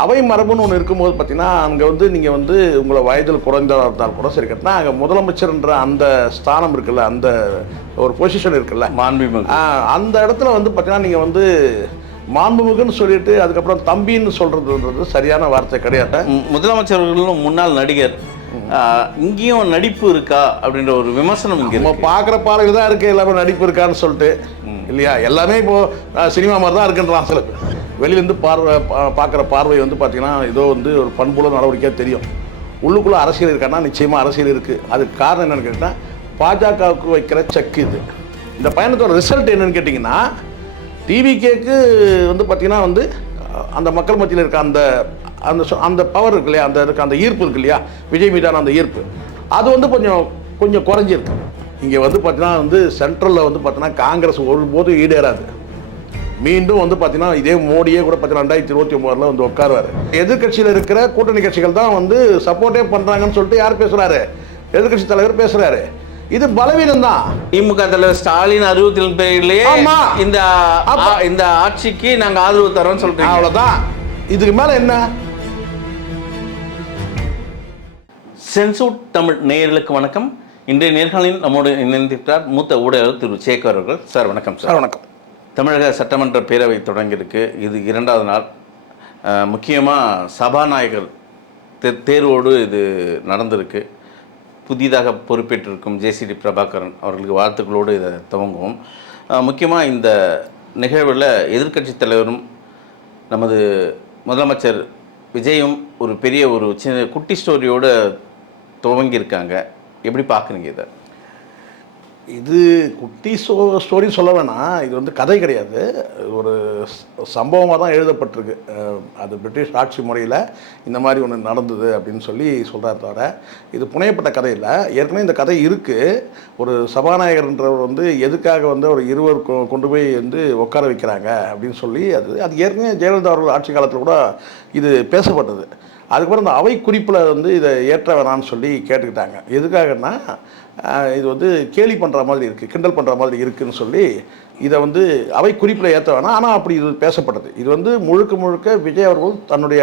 அவை மரபுன்னு ஒன்று இருக்கும்போது பார்த்தீங்கன்னா அங்கே வந்து நீங்கள் வந்து உங்களை வயதில் குறைந்ததாக இருந்தால் கூட சரி கட்டினா அங்கே முதலமைச்சர்ன்ற அந்த ஸ்தானம் இருக்குல்ல, அந்த ஒரு பொசிஷன் இருக்குல்ல, மாண்புமிகு, அந்த இடத்துல வந்து பார்த்தீங்கன்னா நீங்கள் வந்து மாண்புமிகுன்னு சொல்லிட்டு அதுக்கப்புறம் தம்பின்னு சொல்கிறதுன்றது சரியான வார்த்தை கிடையாது. முதலமைச்சர்களும் முன்னாள் நடிகர், இங்கேயும் நடிப்பு இருக்கா அப்படின்ற ஒரு விமர்சனம் இங்கே நம்ம பார்க்குற பார்வையில் தான் இருக்குது எல்லாமே நடிப்பு இருக்கான்னு சொல்லிட்டு இல்லையா. எல்லாமே இப்போது சினிமா மாதிரி தான் இருக்குன்றான் சில பேர். வெளியிலேருந்து பார்க்குற பார்வை வந்து பார்த்திங்கன்னா ஏதோ வந்து ஒரு பண்புள்ள நடவடிக்கையாக தெரியும். உள்ளுக்குள்ளே அரசியல் இருக்கான்னா நிச்சயமாக அரசியல் இருக்குது. அதுக்கு காரணம் என்னென்னு கேட்டிங்கன்னா பாஜகவுக்கு வைக்கிற செக் இது. இந்த பயணத்தோட ரிசல்ட் என்னென்னு கேட்டிங்கன்னா டிவிகேக்கு வந்து பார்த்திங்கன்னா வந்து அந்த மக்கள் மத்தியில் இருக்க அந்த அந்த அந்த பவர் இருக்கு இல்லையா, அந்த ஈர்ப்பு இருக்கு இல்லையா, விஜய் மீதான அந்த ஈர்ப்பு அது வந்து கொஞ்சம் குறைஞ்சிருக்கு. இங்கே வந்து பார்த்தீங்கன்னா வந்து சென்ட்ரலில் வந்து பார்த்தீங்கன்னா காங்கிரஸ் ஒருபோதும் ஈடேறாது. மீண்டும் வந்து பார்த்தீங்கன்னா இதே மோடியே கூட பார்த்தீங்கன்னா 2029 வந்து உட்காருவார். எதிர்கட்சியில் இருக்கிற கூட்டணி கட்சிகள் தான் வந்து சப்போர்ட்டே பண்ணுறாங்கன்னு சொல்லிட்டு யார் பேசுகிறாரு? எதிர்கட்சி தலைவர் பேசுகிறாரு. இது பலவீனம் தான். திமுக தலைவர் ஸ்டாலின் 67 பேர்லயே இந்த ஆட்சிக்கு நாங்கள் ஆதரவு தரோம்னு சொல்றீங்க. அவ்வளோதான். இதுக்கு மேலே என்ன? சென்சூட் தமிழ் நேயர்களுக்கு வணக்கம். இன்றைய நேர்காணலில் நம்மோடு இணைந்திருக்கிறார் மூத்த ஊடகர் திரு சேகர் அவர்கள். சார் வணக்கம். சார் வணக்கம். தமிழக சட்டமன்ற பேரவை தொடங்கியிருக்கு. இது 2வது நாள். முக்கியமாக சபாநாயகர் தேர்வோடு இது நடந்திருக்கு. புதிதாக பொறுப்பேற்றிருக்கும் ஜேசிடி பிரபாகரன் அவர்களுக்கு வாழ்த்துக்களோடு இதை துவங்குவோம். முக்கியமாக இந்த நிகழ்வில் எதிர்க்கட்சி தலைவரும் நமது முதலமைச்சர் விஜயும் ஒரு பெரிய ஒரு சின்ன குட்டி ஸ்டோரியோடு துவங்கியிருக்காங்க. எப்படி பார்க்குறீங்க இதை? இது குட்டி ஸ்டோரி சொல்ல வேணாம். இது வந்து கதை கிடையாது, ஒரு சம்பவமாக தான் எழுதப்பட்டிருக்கு. அது பிரிட்டிஷ் ஆட்சி முறையில் இந்த மாதிரி ஒன்று நடந்தது அப்படின்னு சொல்கிறார். தவிர இது புனையப்பட்ட கதை இல்லை. ஏற்கனவே இந்த கதை இருக்குது. ஒரு சபாநாயகர்ன்றவர் வந்து எதுக்காக வந்து ஒரு இருவர் கொண்டு போய் வந்து உட்கார வைக்கிறாங்க அப்படின்னு சொல்லி அது ஏற்கனவே ஜெயலலிதா அவர்கள் ஆட்சி காலத்தில் கூட இது பேசப்பட்டது. அதுக்கப்புறம் இந்த அவை குறிப்பில் வந்து இதை ஏற்ற வேணான்னு சொல்லி கேட்டுக்கிட்டாங்க. எதுக்காகன்னா இது வந்து கேலி பண்ணுற மாதிரி இருக்குது, கிண்டல் பண்ணுற மாதிரி இருக்குதுன்னு சொல்லி இதை வந்து அவை குறிப்பில் ஏற்ற வேணாம். ஆனால் அப்படி இது பேசப்பட்டது. இது வந்து முழுக்க விஜய் அவர்கள் தன்னுடைய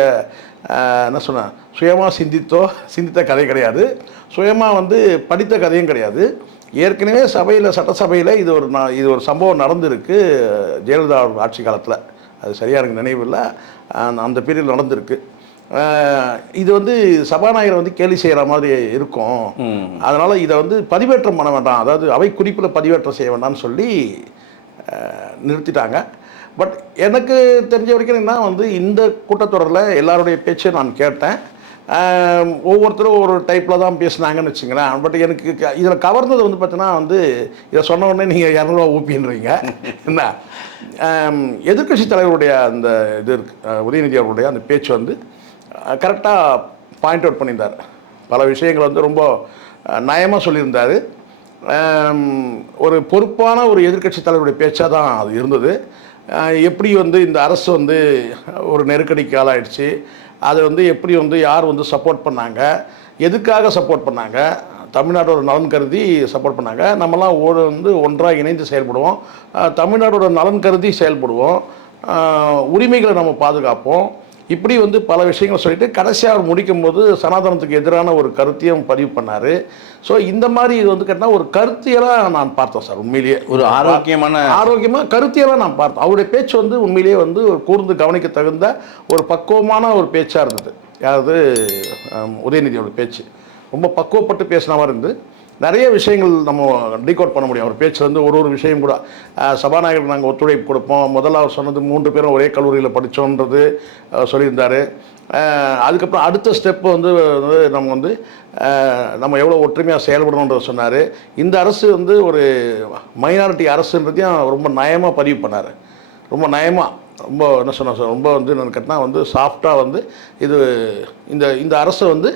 என்ன சொன்ன சுயமாக சிந்தித்த கதை கிடையாது, சுயமாக வந்து படித்த கதையும் கிடையாது. ஏற்கனவே சட்டசபையில் இது ஒரு சம்பவம் நடந்திருக்கு ஜெயலலிதா ஆட்சி காலத்தில். அது சரியாக எனக்கு நினைவில்லை, அந்த பீரியட் நடந்திருக்கு. இது வந்து சபாநாயகரை வந்து கேலி செய்கிற மாதிரி இருக்கும். அதனால் இதை வந்து பதிவேற்றம் பண்ண வேண்டாம், அதாவது அவை குறிப்பில் பதிவேற்றம் செய்ய வேண்டாம்னு சொல்லி நிறுத்திட்டாங்க. பட் எனக்கு தெரிஞ்ச வரைக்கும் என்ன வந்து இந்த கூட்டத்தொடரில் எல்லாருடைய பேச்சை நான் கேட்டேன். ஒவ்வொருத்தரும் ஒரு டைப்பில் தான் பேசுனாங்கன்னு வச்சுங்களேன். பட் எனக்கு இதில் கவர்ந்தது வந்து பார்த்தீங்கன்னா வந்து இதை சொன்ன உடனே நீங்கள் 200 ரூபா ஊப்பின்றீங்க என்ன. எதிர்க்கட்சி தலைவருடைய அந்த இது உதயநிதி அவருடைய அந்த பேச்சு வந்து கரெக்டாக பாயிண்ட் அவுட் பண்ணியிருந்தார். பல விஷயங்கள் வந்து ரொம்ப நயமாக சொல்லியிருந்தார். ஒரு பொறுப்பான ஒரு எதிர்க்கட்சி தலைவருடைய பேச்சாக தான் அது இருந்தது. எப்படி வந்து இந்த அரசு வந்து ஒரு நெருக்கடிக்கு ஆளாயிடுச்சு, அதை வந்து எப்படி வந்து யார் வந்து சப்போர்ட் பண்ணாங்க, எதுக்காக சப்போர்ட் பண்ணாங்க, தமிழ்நாடோட நலன் கருதி சப்போர்ட் பண்ணாங்க, நம்மலாம் வந்து ஒன்றாக இணைந்து செயல்படுவோம், தமிழ்நாடோட நலன் கருதி செயல்படுவோம், உரிமைகளை நம்ம பாதுகாப்போம், இப்படி வந்து பல விஷயங்கள் சொல்லிட்டு கடைசியாக அவர் முடிக்கும்போது சனாதனத்துக்கு எதிரான ஒரு கருத்தையும் பதிவு பண்ணார். ஸோ இந்த மாதிரி இது வந்து கேட்டால் ஒரு கருத்தியலாக நான் பார்த்தேன் சார். உண்மையிலேயே ஒரு ஆரோக்கியமாக கருத்தியலாக நான் பார்த்தேன். அவருடைய பேச்சு வந்து உண்மையிலேயே வந்து ஒரு கூர்ந்து கவனிக்க தகுந்த ஒரு பக்குவமான ஒரு பேச்சாக இருந்தது. யாராவது உதயநிதியோட பேச்சு ரொம்ப பக்குவப்பட்டு பேசின மாதிரி இருந்து நிறைய விஷயங்கள் நம்ம டீகோட் பண்ண முடியும். அவர் பேச்சு வந்து ஒரு விஷயம் கூட சபாநாயகருக்கு நாங்கள் ஒத்துழைப்பு கொடுப்போம். முதல்ல அவர் சொன்னது 3 பேரும் ஒரே கல்லூரியில் படித்தோன்றது சொல்லியிருந்தார். அதுக்கப்புறம் அடுத்த ஸ்டெப்பு வந்து நம்ம எவ்வளோ ஒற்றுமையாக செயல்படணுன்றத சொன்னார். இந்த அரசு வந்து ஒரு மைனாரிட்டி அரசுன்றதையும் ரொம்ப நயமாக பதிவு பண்ணார். ரொம்ப நயமாக, ரொம்ப என்ன சொன்ன ரொம்ப வந்து என்னென்னு கேட்டால் வந்து சாஃப்டாக வந்து இது இந்த அரசை வந்து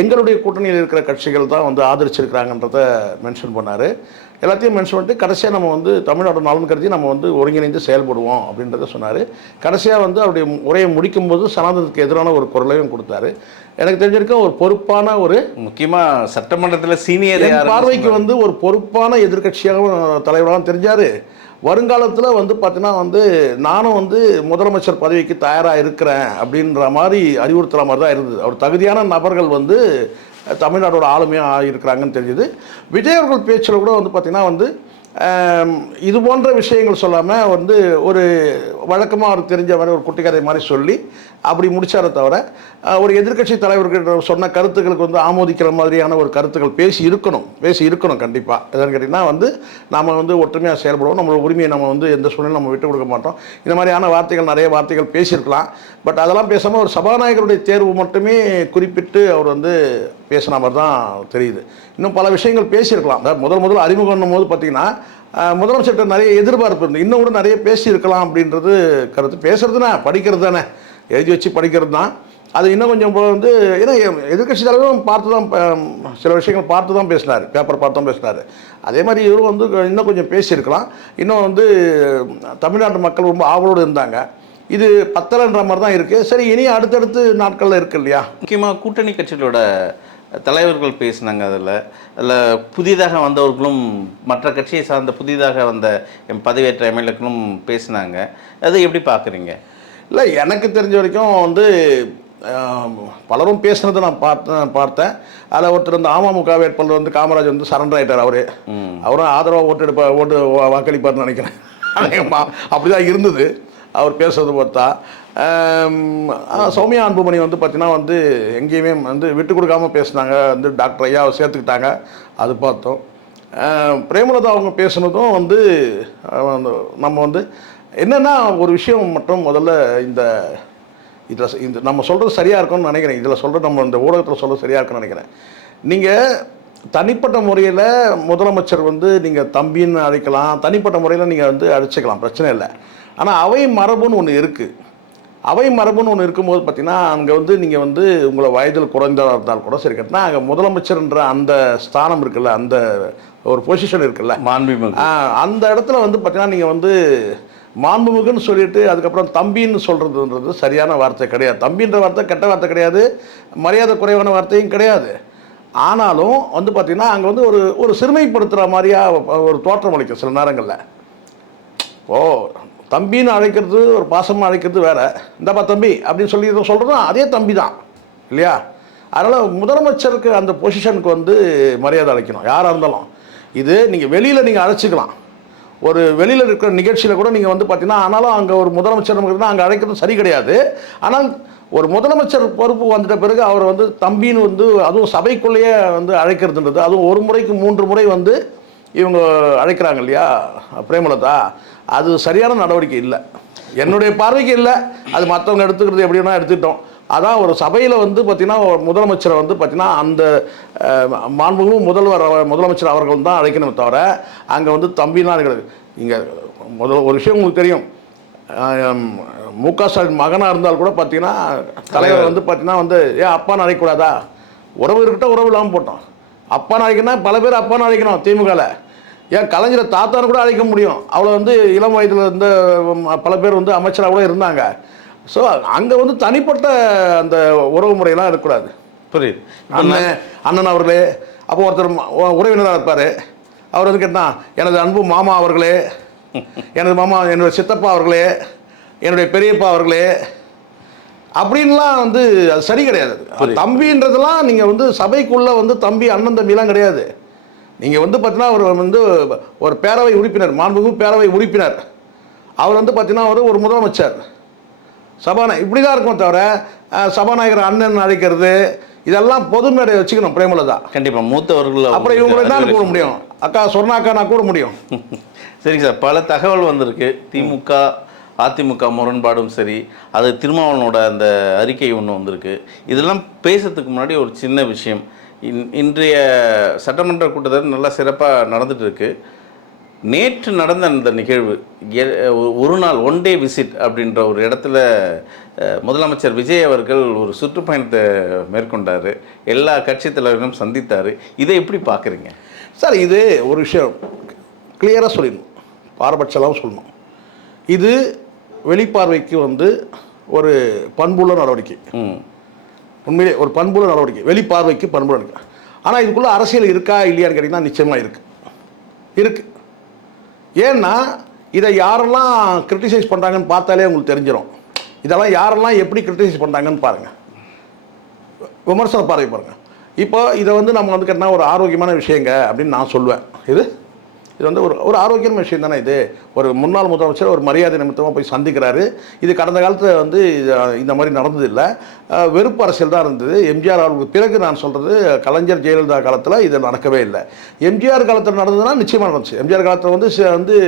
எங்களுடைய கூட்டணியில் இருக்கிற கட்சிகள் தான் வந்து ஆதரிச்சிருக்கிறாங்கன்றத மென்ஷன் பண்ணார். எல்லாத்தையும் மென்ஷன் பண்ணிட்டு கடைசியாக நம்ம வந்து தமிழ்நாடு நலன் கருதி நம்ம வந்து ஒருங்கிணைந்து செயல்படுவோம் அப்படின்றத சொன்னார். கடைசியாக வந்து அவருடைய உரையை முடிக்கும்போது சனாதனத்துக்கு எதிரான ஒரு குரலையும் கொடுத்தாரு. எனக்கு தெரிஞ்சிருக்க ஒரு பொறுப்பான ஒரு முக்கியமாக சட்டமன்றத்தில் சீனியர் பார்வைக்கு வந்து ஒரு பொறுப்பான எதிர்கட்சியாக தலைவராக தெரிஞ்சார். வருங்காலத்தில் வந்து பார்த்தீங்கன்னா வந்து நானும் வந்து முதலமைச்சர் பதவிக்கு தயாராக இருக்கிறேன் அப்படின்ற மாதிரி அறிவுறுத்துகிற மாதிரி தான் இருந்தது. அவர் தகுதியான நபர்கள் வந்து தமிழ்நாடோட ஆளுமையாக இருக்கிறாங்கன்னு தெரிஞ்சுது. விஜய் அவர்கள் பேச்சில் கூட வந்து பார்த்திங்கன்னா வந்து இது போன்ற விஷயங்கள் சொல்லாமல் வந்து ஒரு வழக்கமாக அவருக்கு தெரிஞ்ச மாதிரி ஒரு குட்டிக்கதை மாதிரி சொல்லி அப்படி முடிச்சாரே தவிர ஒரு எதிர்க்கட்சி தலைவர்கிட்ட சொன்ன கருத்துக்களுக்கு வந்து ஆமோதிக்கிற மாதிரியான ஒரு கருத்துக்கள் பேசி இருக்கணும் கண்டிப்பாக. எதுன்னு கேட்டிங்கன்னா வந்து நாம் வந்து ஒற்றுமையாக செயல்படுவோம், நம்மளோட உரிமையை நம்ம வந்து எந்த சூழ்நிலையும் நம்ம விட்டு கொடுக்க மாட்டோம். இந்த மாதிரியான வார்த்தைகள் நிறைய வார்த்தைகள் பேசியிருக்கலாம். பட் அதெல்லாம் பேசாமல் ஒரு சபாநாயகருடைய தேர்வு மட்டுமே குறிப்பிட்டு அவர் வந்து பேசின மாதிரி தான் தெரியுது. இன்னும் பல விஷயங்கள் பேசியிருக்கலாம். முதல் அறிமுகம் போது பார்த்திங்கன்னா முதலமைச்சர்கிட்ட நிறைய எதிர்பார்ப்பு இருந்து இன்னும் கூட நிறைய பேசியிருக்கலாம் அப்படின்றது கருத்து. பேசுறதுனா படிக்கிறது தானே, எழுதி வச்சு படிக்கிறது தான். அது இன்னும் கொஞ்சம் வந்து ஏன்னா எதிர்க்கட்சி தலைவரும் பார்த்து தான் சில விஷயங்கள் பார்த்து தான் பேசினார், பேப்பர் பார்த்து தான் பேசினார். அதே மாதிரி இவரும் வந்து இன்னும் கொஞ்சம் பேசியிருக்கலாம். இன்னும் வந்து தமிழ்நாட்டு மக்கள் ரொம்ப ஆவலோடு இருந்தாங்க. இது பத்தலைன்ற மாதிரி தான் இருக்குது. சரி, இனி அடுத்தடுத்து நாட்களில் இருக்குது இல்லையா? முக்கியமாக கூட்டணி கட்சிகளோட தலைவர்கள் பேசினாங்க. அதில் புதிதாக வந்தவர்களும் மற்ற கட்சியை சார்ந்த புதிதாக வந்த பதவியேற்ற எம்எல்ஏக்களும் பேசினாங்க. அதை எப்படி பார்க்குறீங்க? இல்லை, எனக்கு தெரிஞ்ச வரைக்கும் வந்து பலரும் பேசுனதை நான் பார்த்தேன். அதில் ஒருத்தர் இந்த அமமுக வேட்பாளர் வந்து காமராஜ் வந்து சரண்டர் ஆகிட்டார். அவரும் ஆதரவாக ஓட்டு வாக்களிப்பார்னு நினைக்கிறேன். அப்படிதான் இருந்தது அவர் பேசுறது பார்த்தா. சௌமியா அன்புமணி வந்து பார்த்திங்கன்னா வந்து எங்கேயுமே வந்து விட்டு கொடுக்காமல் பேசினாங்க. வந்து டாக்டர் ஐயாவை சேர்த்துக்கிட்டாங்க, அது பார்த்தோம். பிரேமலதா அவங்க பேசுனதும் வந்து நம்ம வந்து என்னென்னா ஒரு விஷயம் மட்டும் முதல்ல இந்த நம்ம சொல்கிறது சரியாக இருக்கும்னு நினைக்கிறேன். இதில் சொல்கிறது நம்ம இந்த ஊடகத்தில் சொல்கிறது சரியாக இருக்குன்னு நினைக்கிறேன். நீங்கள் தனிப்பட்ட முறையில் முதலமைச்சர் வந்து நீங்கள் தம்பின்னு அழைக்கலாம், தனிப்பட்ட முறையில் நீங்கள் வந்து அழைச்சிக்கலாம், பிரச்சனை இல்லை. ஆனால் அவை மரபுன்னு ஒன்று இருக்குது. அவை மரபுன்னு ஒன்று இருக்கும்போது பார்த்தீங்கன்னா அங்கே வந்து நீங்கள் வந்து உங்களை வயதில் குறைந்ததாக இருந்தால் கூட சரி கட்டினா அங்கே முதலமைச்சர்ன்ற அந்த ஸ்தானம் இருக்குல்ல, அந்த ஒரு பொசிஷன் இருக்குல்ல, மாண்புமிகு, அந்த இடத்துல வந்து பார்த்தீங்கன்னா நீங்கள் வந்து மாண்புமிகுன்னு சொல்லிட்டு அதுக்கப்புறம் தம்பின்னு சொல்கிறதுன்றது சரியான வார்த்தை கிடையாது. தம்பின்ற வார்த்தை கெட்ட வார்த்தை கிடையாது, மரியாதை குறைவான வார்த்தையும் கிடையாது. ஆனாலும் வந்து பார்த்திங்கன்னா அங்கே வந்து ஒரு சிறுமைப்படுத்துகிற மாதிரியாக ஒரு தோற்றம் அளிக்கும் சில நேரங்களில். தம்பின்னு அழைக்கிறது, ஒரு பாசமாக அழைக்கிறது வேறு. இந்தப்பா தம்பி அப்படின்னு சொல்லி சொல்கிறதும் அதே தம்பி தான் இல்லையா? அதனால் முதலமைச்சருக்கு அந்த பொசிஷனுக்கு வந்து மரியாதை அளிக்கணும் யாராக இருந்தாலும். இது நீங்கள் வெளியில் நீங்கள் அழைச்சிக்கலாம், ஒரு வெளியில் இருக்கிற நிகழ்ச்சியில் கூட நீங்கள் வந்து பார்த்தீங்கன்னா, ஆனாலும் அங்கே ஒரு முதலமைச்சர் அங்கே அழைக்கிறது சரி கிடையாது. ஆனால் ஒரு முதலமைச்சர் பொறுப்பு வந்துட்ட பிறகு அவர் வந்து தம்பின்னு வந்து அதுவும் சபைக்குள்ளேயே வந்து அழைக்கிறதுன்றது, அதுவும் ஒரு முறைக்கு 3 முறை வந்து இவங்க அழைக்கிறாங்க இல்லையா பிரேமலதா, அது சரியான நடவடிக்கை இல்லை, என்னுடைய பார்வைக்கு இல்லை. அது மற்றவங்க எடுத்துக்கிறது எப்படின்னா எடுத்துக்கிட்டோம். அதான் ஒரு சபையில் வந்து பார்த்திங்கன்னா முதலமைச்சரை வந்து பார்த்திங்கன்னா அந்த மாண்புமிகு முதலமைச்சர் அவர்கள் தான் அழைக்கணுமே தவிர அங்கே வந்து தம்பிலாம் இருக்கிறது. இங்கே ஒரு விஷயம் உங்களுக்கு தெரியும், முக ஸ்டாலின் மகனாக இருந்தால் கூட பார்த்தீங்கன்னா தலைவர் வந்து பார்த்தீங்கன்னா வந்து ஏன் அப்பான்னு அழைக்கக்கூடாதா? உறவு இருக்கட்டும், உறவு இல்லாமல் போட்டோம். அப்பான்னு அழைக்கணும், பல பேர் அப்பான்னு அழைக்கணும். திமுகவில் ஏன் கலைஞரை தாத்தான்னு கூட அழைக்க முடியும். அவ்வளோ வந்து இளம் வயதில் இருந்த பல பேர் வந்து அமைச்சராக கூட இருந்தாங்க. ஸோ அங்கே வந்து தனிப்பட்ட அந்த உறவு முறையெல்லாம் இருக்கக்கூடாது. புரியுது. அண்ணன் அவர்களே, அப்போ ஒருத்தர் உறவினராக இருப்பார், அவர் வந்து கேட்டால் எனது அன்பு மாமா அவர்களே, எனது மாமா என்னுடைய சித்தப்பா அவர்களே, என்னுடைய பெரியப்பா அவர்களே அப்படின்லாம் வந்து அது சரி கிடையாது. தம்பின்றதெல்லாம் நீங்கள் வந்து சபைக்குள்ளே வந்து தம்பி அண்ணன் தம்பிலாம் கிடையாது. நீங்கள் வந்து பார்த்தீங்கன்னா அவர் வந்து ஒரு பேரவை உறுப்பினர், மாண்புமிகு பேரவை உறுப்பினர், அவர் வந்து பார்த்தீங்கன்னா ஒரு முதலமைச்சர், இப்படி தான் இருக்கும். தவிர சபாநாயகர் அண்ணன் அழைக்கிறது இதெல்லாம் பொது மேடை வச்சுக்கணும் பிரேமலதா. கண்டிப்பாக மூத்தவர்கள் அப்புறம் இவங்களை தான் கூட முடியும், அக்கா சொன்னாக்கா நான் கூட முடியும். சரிங்க சார், பல தகவல் வந்திருக்கு. திமுக அதிமுக முரண்பாடும் சரி, அது திருமாவளவனோட அந்த அறிக்கை ஒன்று வந்திருக்கு. இதெல்லாம் பேசுறதுக்கு முன்னாடி ஒரு சின்ன விஷயம். இன்றைய சட்டமன்ற கூட்டத்தொடர் நல்லா சிறப்பாக நடந்துட்டு இருக்கு. நேற்று நடந்த அந்த நிகழ்வு ஒரு நாள் 1 டே விசிட் அப்படின்ற ஒரு இடத்துல முதலமைச்சர் விஜய் அவர்கள் ஒரு சுற்றுப்பயணத்தை மேற்கொண்டார், எல்லா கட்சி தலைவர்களும் சந்தித்தார். இதை எப்படி பார்க்குறீங்க சார்? இது ஒரு விஷயம் கிளியராக சொல்லிடணும், பாரபட்சம்லாம் சொல்லணும். இது வெளிப்பார்வைக்கு வந்து ஒரு பண்புள்ள நடவடிக்கை, உண்மையிலே ஒரு பண்புள்ள நடவடிக்கை, வெளிப்பார்வைக்கு பண்புள்ள நடவடிக்கை. ஆனால் இதுக்குள்ளே அரசியல் இருக்கா இல்லையான்னு கேட்டிங்கன்னா நிச்சயமாக இருக்குது. ஏன்னா இதை யாரெல்லாம் கிரிட்டிசைஸ் பண்ணுறாங்கன்னு பார்த்தாலே உங்களுக்கு தெரிஞ்சிடும். இதெல்லாம் யாரெல்லாம் எப்படி கிரிட்டிசைஸ் பண்ணுறாங்கன்னு பாருங்கள், விமர்சன பார்வை பாருங்கள். இப்போ இதை வந்து நம்ம வந்து கேட்டால் ஒரு ஆரோக்கியமான விஷயங்க அப்படின்னு நான் சொல்லுவேன். இது வந்து ஒரு ஆரோக்கியமான விஷயம் தானே. இது ஒரு முன்னாள் முதலமைச்சர் ஒரு மரியாதை நிமித்தமாக போய் சந்திக்கிறாரு. இது கடந்த காலத்தில் வந்து இந்த மாதிரி நடந்ததில்லை. வெறுப்பு அரசியல் தான் இருந்தது. எம்ஜிஆர் அவர்களுக்கு பிறகு நான் சொல்கிறது, கலைஞர் ஜெயலலிதா காலத்தில் இது நடக்கவே இல்லை. எம்ஜிஆர் காலத்தில் நடந்ததுன்னா நிச்சயமாக நடந்துச்சு. எம்ஜிஆர் காலத்தில் வந்து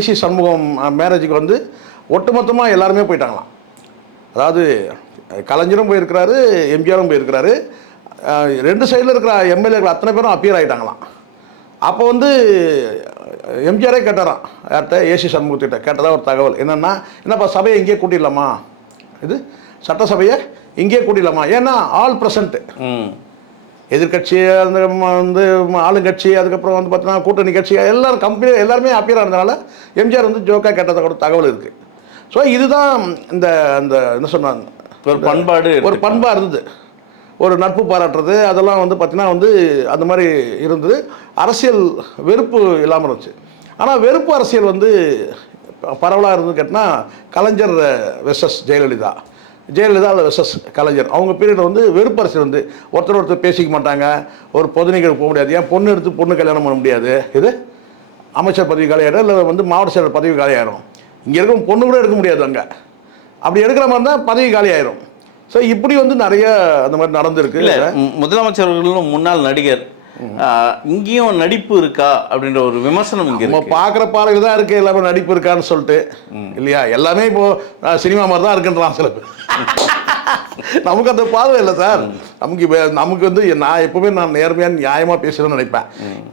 ஏசி சண்முகம் மேரேஜுக்கு வந்து ஒட்டுமொத்தமாக எல்லாருமே போயிட்டாங்களாம். அதாவது கலைஞரும் போயிருக்கிறாரு, எம்ஜிஆரும் போயிருக்கிறாரு. 2 சைடில் இருக்கிற எம்எல்ஏக்கள் அத்தனை பேரும் அப்பியர் ஆகிட்டாங்களாம். அப்போ வந்து எம்ஜிஆரே கேட்டாராம், யார்கிட்ட, ஏசி சண்முகத்திட்ட கேட்டதாக ஒரு தகவல் என்னென்னா, என்னப்பா சபையை இங்கேயே கூட்டிடலாமா, இது சட்டசபையை இங்கேயே கூட்டிடலாமா, ஏன்னா ஆல் ப்ரெசண்ட்டு, எதிர்கட்சி அந்த வந்து ஆளுங்கட்சி, அதுக்கப்புறம் வந்து பார்த்தீங்கன்னா கூட்டணி கட்சி எல்லாருமே அப்பியராக இருந்தனால எம்ஜிஆர் வந்து ஜோக்காக கேட்டதாக ஒரு தகவல் இருக்குது. ஸோ இதுதான் இந்த இந்த என்ன சொன்னாங்க, ஒரு பண்பாக இருந்தது, ஒரு நட்பு பாராட்டுறது, அதெல்லாம் வந்து பார்த்திங்கன்னா வந்து அந்த மாதிரி இருந்தது. அரசியல் வெறுப்பு இல்லாமல் இருந்துச்சு. ஆனால் வெறுப்பு அரசியல் வந்து பரவலாக இருந்து கேட்டால் கலைஞர் வெர்சஸ் ஜெயலலிதா வெர்சஸ் கலைஞர், அவங்க பீரியடில் வந்து வெறுப்பு அரசியல் வந்து ஒருத்தர் பேசிக்க மாட்டாங்க, ஒரு பொது நிகழ்வு போக முடியாது, ஏன் பொண்ணு எடுத்து பொண்ணு கல்யாணம் பண்ண முடியாது, இது அமைச்சர் பதவி காலியாயிடும், இல்லை வந்து மாவட்ட செயலர் பதவி காலியாயிரும், இங்கே இருக்கும் பொண்ணு கூட எடுக்க முடியாது, அங்கே அப்படி எடுக்கிற மாதிரி தான் பதவி காலியாயிரும். ஸோ இப்படி வந்து நிறைய அந்த மாதிரி நடந்திருக்கு. இல்லை, முதலமைச்சர்களும் முன்னாள் நடிகர், இங்கேயும் நடிப்பு இருக்கா அப்படின்ற ஒரு விமர்சனம் இங்கே நம்ம பார்க்குற பார்வையில் தான் இருக்குது, எல்லாமே நடிப்பு இருக்கான்னு சொல்லிட்டு, இல்லையா, எல்லாமே இப்போது சினிமா மாதிரி தான் இருக்குன்றான் சில பேர். நமக்கு அந்த பார்வை இல்லை சார். நமக்கு வந்து நான் எப்பவுமே நேர்மையாக நியாயமாக பேசுகிறேன்னு நினைப்பேன்.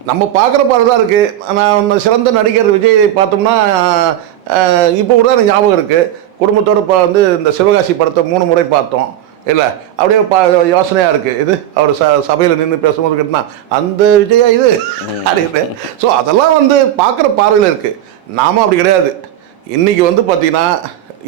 நம்ம பார்க்குற பார்வை தான் இருக்குது. நான் சிறந்த நடிகர் விஜய் பார்த்தோம்னா இப்போ கூட எனக்கு ஞாபகம் இருக்குது, குடும்பத்தோடு இப்போ வந்து இந்த சிவகாசி படத்தை 3 முறை பார்த்தோம். இல்லை அப்படியே யோசனையாக இருக்குது, இது அவர் சபையில் நின்று பேசும்போது கேட்டினா அந்த விஜயா இது அப்படின்னு. ஸோ அதெல்லாம் வந்து பார்க்குற பார்வையில் இருக்குது. நாம அப்படி கிடையாது. இன்றைக்கி வந்து பார்த்தீங்கன்னா,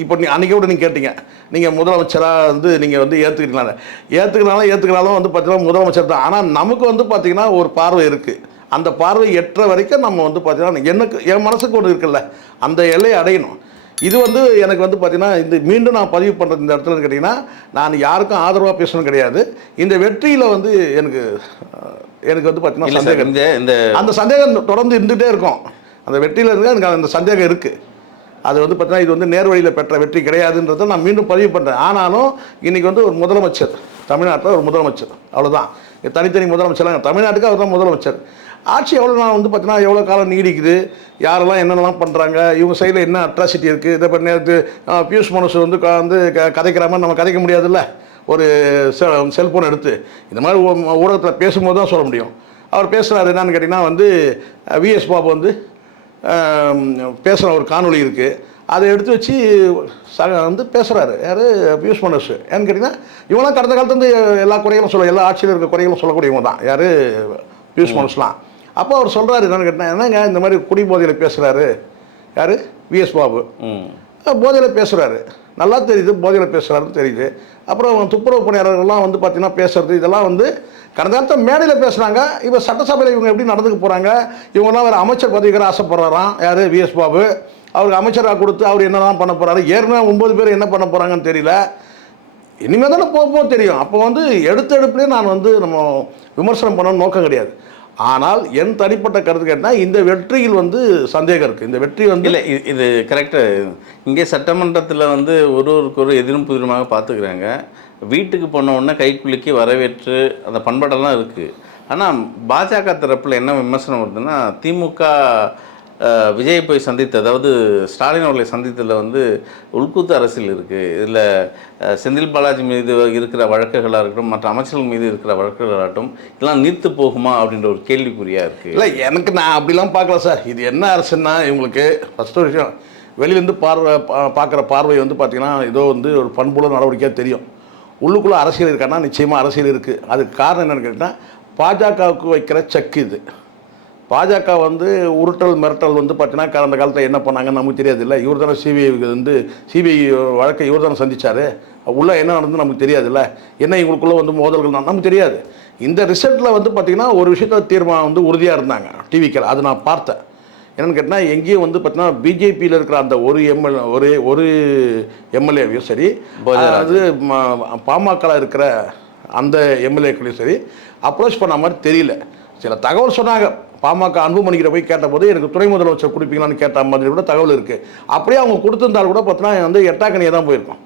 இப்போ அன்றைக்கி கூட நீங்கள் கேட்டீங்க, நீங்கள் முதலமைச்சராக வந்து நீங்கள் வந்து ஏற்றுக்கினாலும் வந்து பார்த்தீங்கன்னா முதலமைச்சர் தான். ஆனால் நமக்கு வந்து பார்த்திங்கன்னா ஒரு பார்வை இருக்குது. அந்த பார்வை எட்டுற வரைக்கும் நம்ம வந்து பார்த்திங்கன்னா என் மனசுக்கு ஒன்று இருக்குல்ல, அந்த எல்லையை அடையணும். இது வந்து எனக்கு வந்து பார்த்திங்கன்னா இந்த மீண்டும் நான் பதிவு பண்ணுறது இந்த இடத்துல கேட்டிங்கன்னா, நான் யாருக்கும் ஆதரவாக பேசணும் கிடையாது. இந்த வெற்றியில் வந்து எனக்கு வந்து பார்த்திங்கன்னா சந்தேகம், அந்த சந்தேகம் தொடர்ந்து இருந்துகிட்டே இருக்கும். அந்த வெற்றியில் இருந்து எனக்கு அந்த சந்தேகம் இருக்குது. அது வந்து பார்த்திங்கன்னா இது வந்து நேர்வழியில் பெற்ற வெற்றி கிடையாதுன்றதை நான் மீண்டும் பதிவு பண்ணுறேன். ஆனாலும் இன்றைக்கி வந்து ஒரு முதலமைச்சர், தமிழ்நாட்டில் ஒரு முதலமைச்சர், அவ்வளோதான். தனித்தனி முதலமைச்சர்லாம் தமிழ்நாட்டுக்கு அவர் தான் முதலமைச்சர். ஆட்சி எவ்வளோ நாள் வந்து பார்த்தீங்கன்னா எவ்வளோ காலம் நீடிக்குது, யாரெல்லாம் என்னென்னலாம் பண்ணுறாங்க, இவங்க சைடில் என்ன அட்ராசிட்டி இருக்குது, இதை பண்ணி நேற்று பியூஷ் மனசு வந்து கதைக்கிற மாதிரி நம்ம கதைக்க முடியாதுல்ல. ஒரு செல்ஃபோன் எடுத்து இந்த மாதிரி ஊடகத்தில் பேசும்போது தான் சொல்ல முடியும். அவர் பேசுகிறாரு என்னன்னு கேட்டிங்கன்னா வந்து விஎஸ் பாபு வந்து பேசுகிற ஒரு காணொலி இருக்குது, அதை எடுத்து வச்சு வந்து பேசுகிறாரு. யார், பியூஷ் மனோஜ். ஏன்னு கேட்டிங்கன்னா இவங்களாம் கடந்த காலத்து வந்து எல்லா குறைகளும் எல்லா ஆட்சியில் இருக்க குறைகளும் சொல்லக்கூடியவங்க தான். யார், பியூஷ் மனோஜ்லாம். அப்போ அவர் சொல்கிறாரு என்னென்னு கேட்டால், என்னங்க இந்த மாதிரி குடி போதையில் பேசுகிறாரு, யார், விஎஸ் பாபு போதையில் பேசுகிறாரு, நல்லா தெரியுது போதையில் பேசுகிறாருன்னு தெரியுது. அப்புறம் துப்புரவு பணியாளர்கள்லாம் வந்து பார்த்திங்கன்னா பேசுகிறது, இதெல்லாம் வந்து கடந்த காலத்தில் மேடையில் பேசுகிறாங்க. இப்போ சட்டசபையில் இவங்க எப்படி நடந்துக்க போகிறாங்க, இவங்கெல்லாம் வேறு அமைச்சர் பதவிக்கிற ஆசைப்படுறாராம். யார், விஎஸ் பாபு. அவருக்கு அமைச்சராக கொடுத்து அவர் என்னெல்லாம் பண்ண போகிறாரு, ஏற்கனவே 9 பேர் என்ன பண்ண போகிறாங்கன்னு தெரியல. இனிமேல் தானே போக தெரியும். அப்போ வந்து எடுப்புலேயே நான் வந்து நம்ம விமர்சனம் பண்ணணும்னு நோக்கம் கிடையாது. ஆனால் என் தனிப்பட்ட கருத்து கேட்டால் இந்த வெற்றியில் வந்து சந்தேகம் இருக்குது. இந்த வெற்றி வந்து இல்லை, இது கரெக்டு. இங்கே சட்டமன்றத்தில் வந்து ஒருவருக்கு ஒரு எதிரும் புதிருமாக பார்த்துக்கிறாங்க. வீட்டுக்கு போன உடனே கைக்குலுக்கி வரவேற்று அந்த பண்பாடெல்லாம் இருக்குது. ஆனால் பாஜக தரப்பில் என்ன விமர்சனம் வருதுன்னா, திமுக விஜய் போய் சந்தித்து, அதாவது ஸ்டாலின் அவர்களை சந்தித்ததில் வந்து உள்கூத்து அரசியல் இருக்குது. இதில் செந்தில் பாலாஜி மீது இருக்கிற வழக்குகளாக இருக்கட்டும், மற்ற அமைச்சர்கள் மீது இருக்கிற வழக்குகளாகட்டும், இதெல்லாம் நீர்த்து போகுமா அப்படின்ற ஒரு கேள்விக்குறியாக இருக்குது. இல்லை, எனக்கு நான் அப்படிலாம் பார்க்கல சார். இது என்ன அரசுன்னா, இவங்களுக்கு ஃபஸ்ட்டு விஷயம் வெளியிலேருந்து பார்க்குற பார்வை வந்து பார்த்திங்கன்னா ஏதோ வந்து ஒரு பண்புள்ள நடவடிக்கையாக தெரியும். உள்ளுக்குள்ளே அரசியல் இருக்கான்னா நிச்சயமாக அரசியல் இருக்குது. அதுக்கு காரணம் என்னென்னு கேட்டால், பாஜகவுக்கு வைக்கிற செக் இது. பாஜக வந்து உருட்டல் மிரட்டல் வந்து பார்த்தீங்கன்னா கடந்த காலத்தில் என்ன பண்ணாங்கன்னு நமக்கு தெரியாது. இல்லை, இவர் தானே சிபிஐ வழக்கை இவர் தானே சந்தித்தார், உள்ளே என்ன நடந்து நமக்கு தெரியாதுல்ல. என்ன இவங்களுக்குள்ளே வந்து மோதல்கள் நமக்கு தெரியாது. இந்த ரிசல்ட்டில் வந்து பார்த்திங்கன்னா ஒரு விஷயத்த தீர்மானம் வந்து உறுதியாக இருந்தாங்க டிவிக்கில், அது நான் பார்த்தேன். என்னென்னு கேட்டால் எங்கேயும் வந்து பார்த்தீங்கன்னா பிஜேபியில் இருக்கிற அந்த ஒரு எம்எல்ஏவையும் சரி, அது பாமக இருக்கிற அந்த எம்எல்ஏக்களையும் சரி அப்ரோச் பண்ண மாதிரி தெரியல. சில தகவல் சொன்னாங்க, பாமக அன்புமணிக்கிட்ட போய் கேட்டபோது எனக்கு துணை முதலமைச்சர் கொடுப்பீங்களான்னு கேட்ட மாதிரி கூட தகவல் இருக்குது. அப்படியே அவங்க கொடுத்துருந்தாலும் கூட பார்த்தீங்கன்னா வந்து எட்டாக்கணியாக தான் போயிருக்கோம்,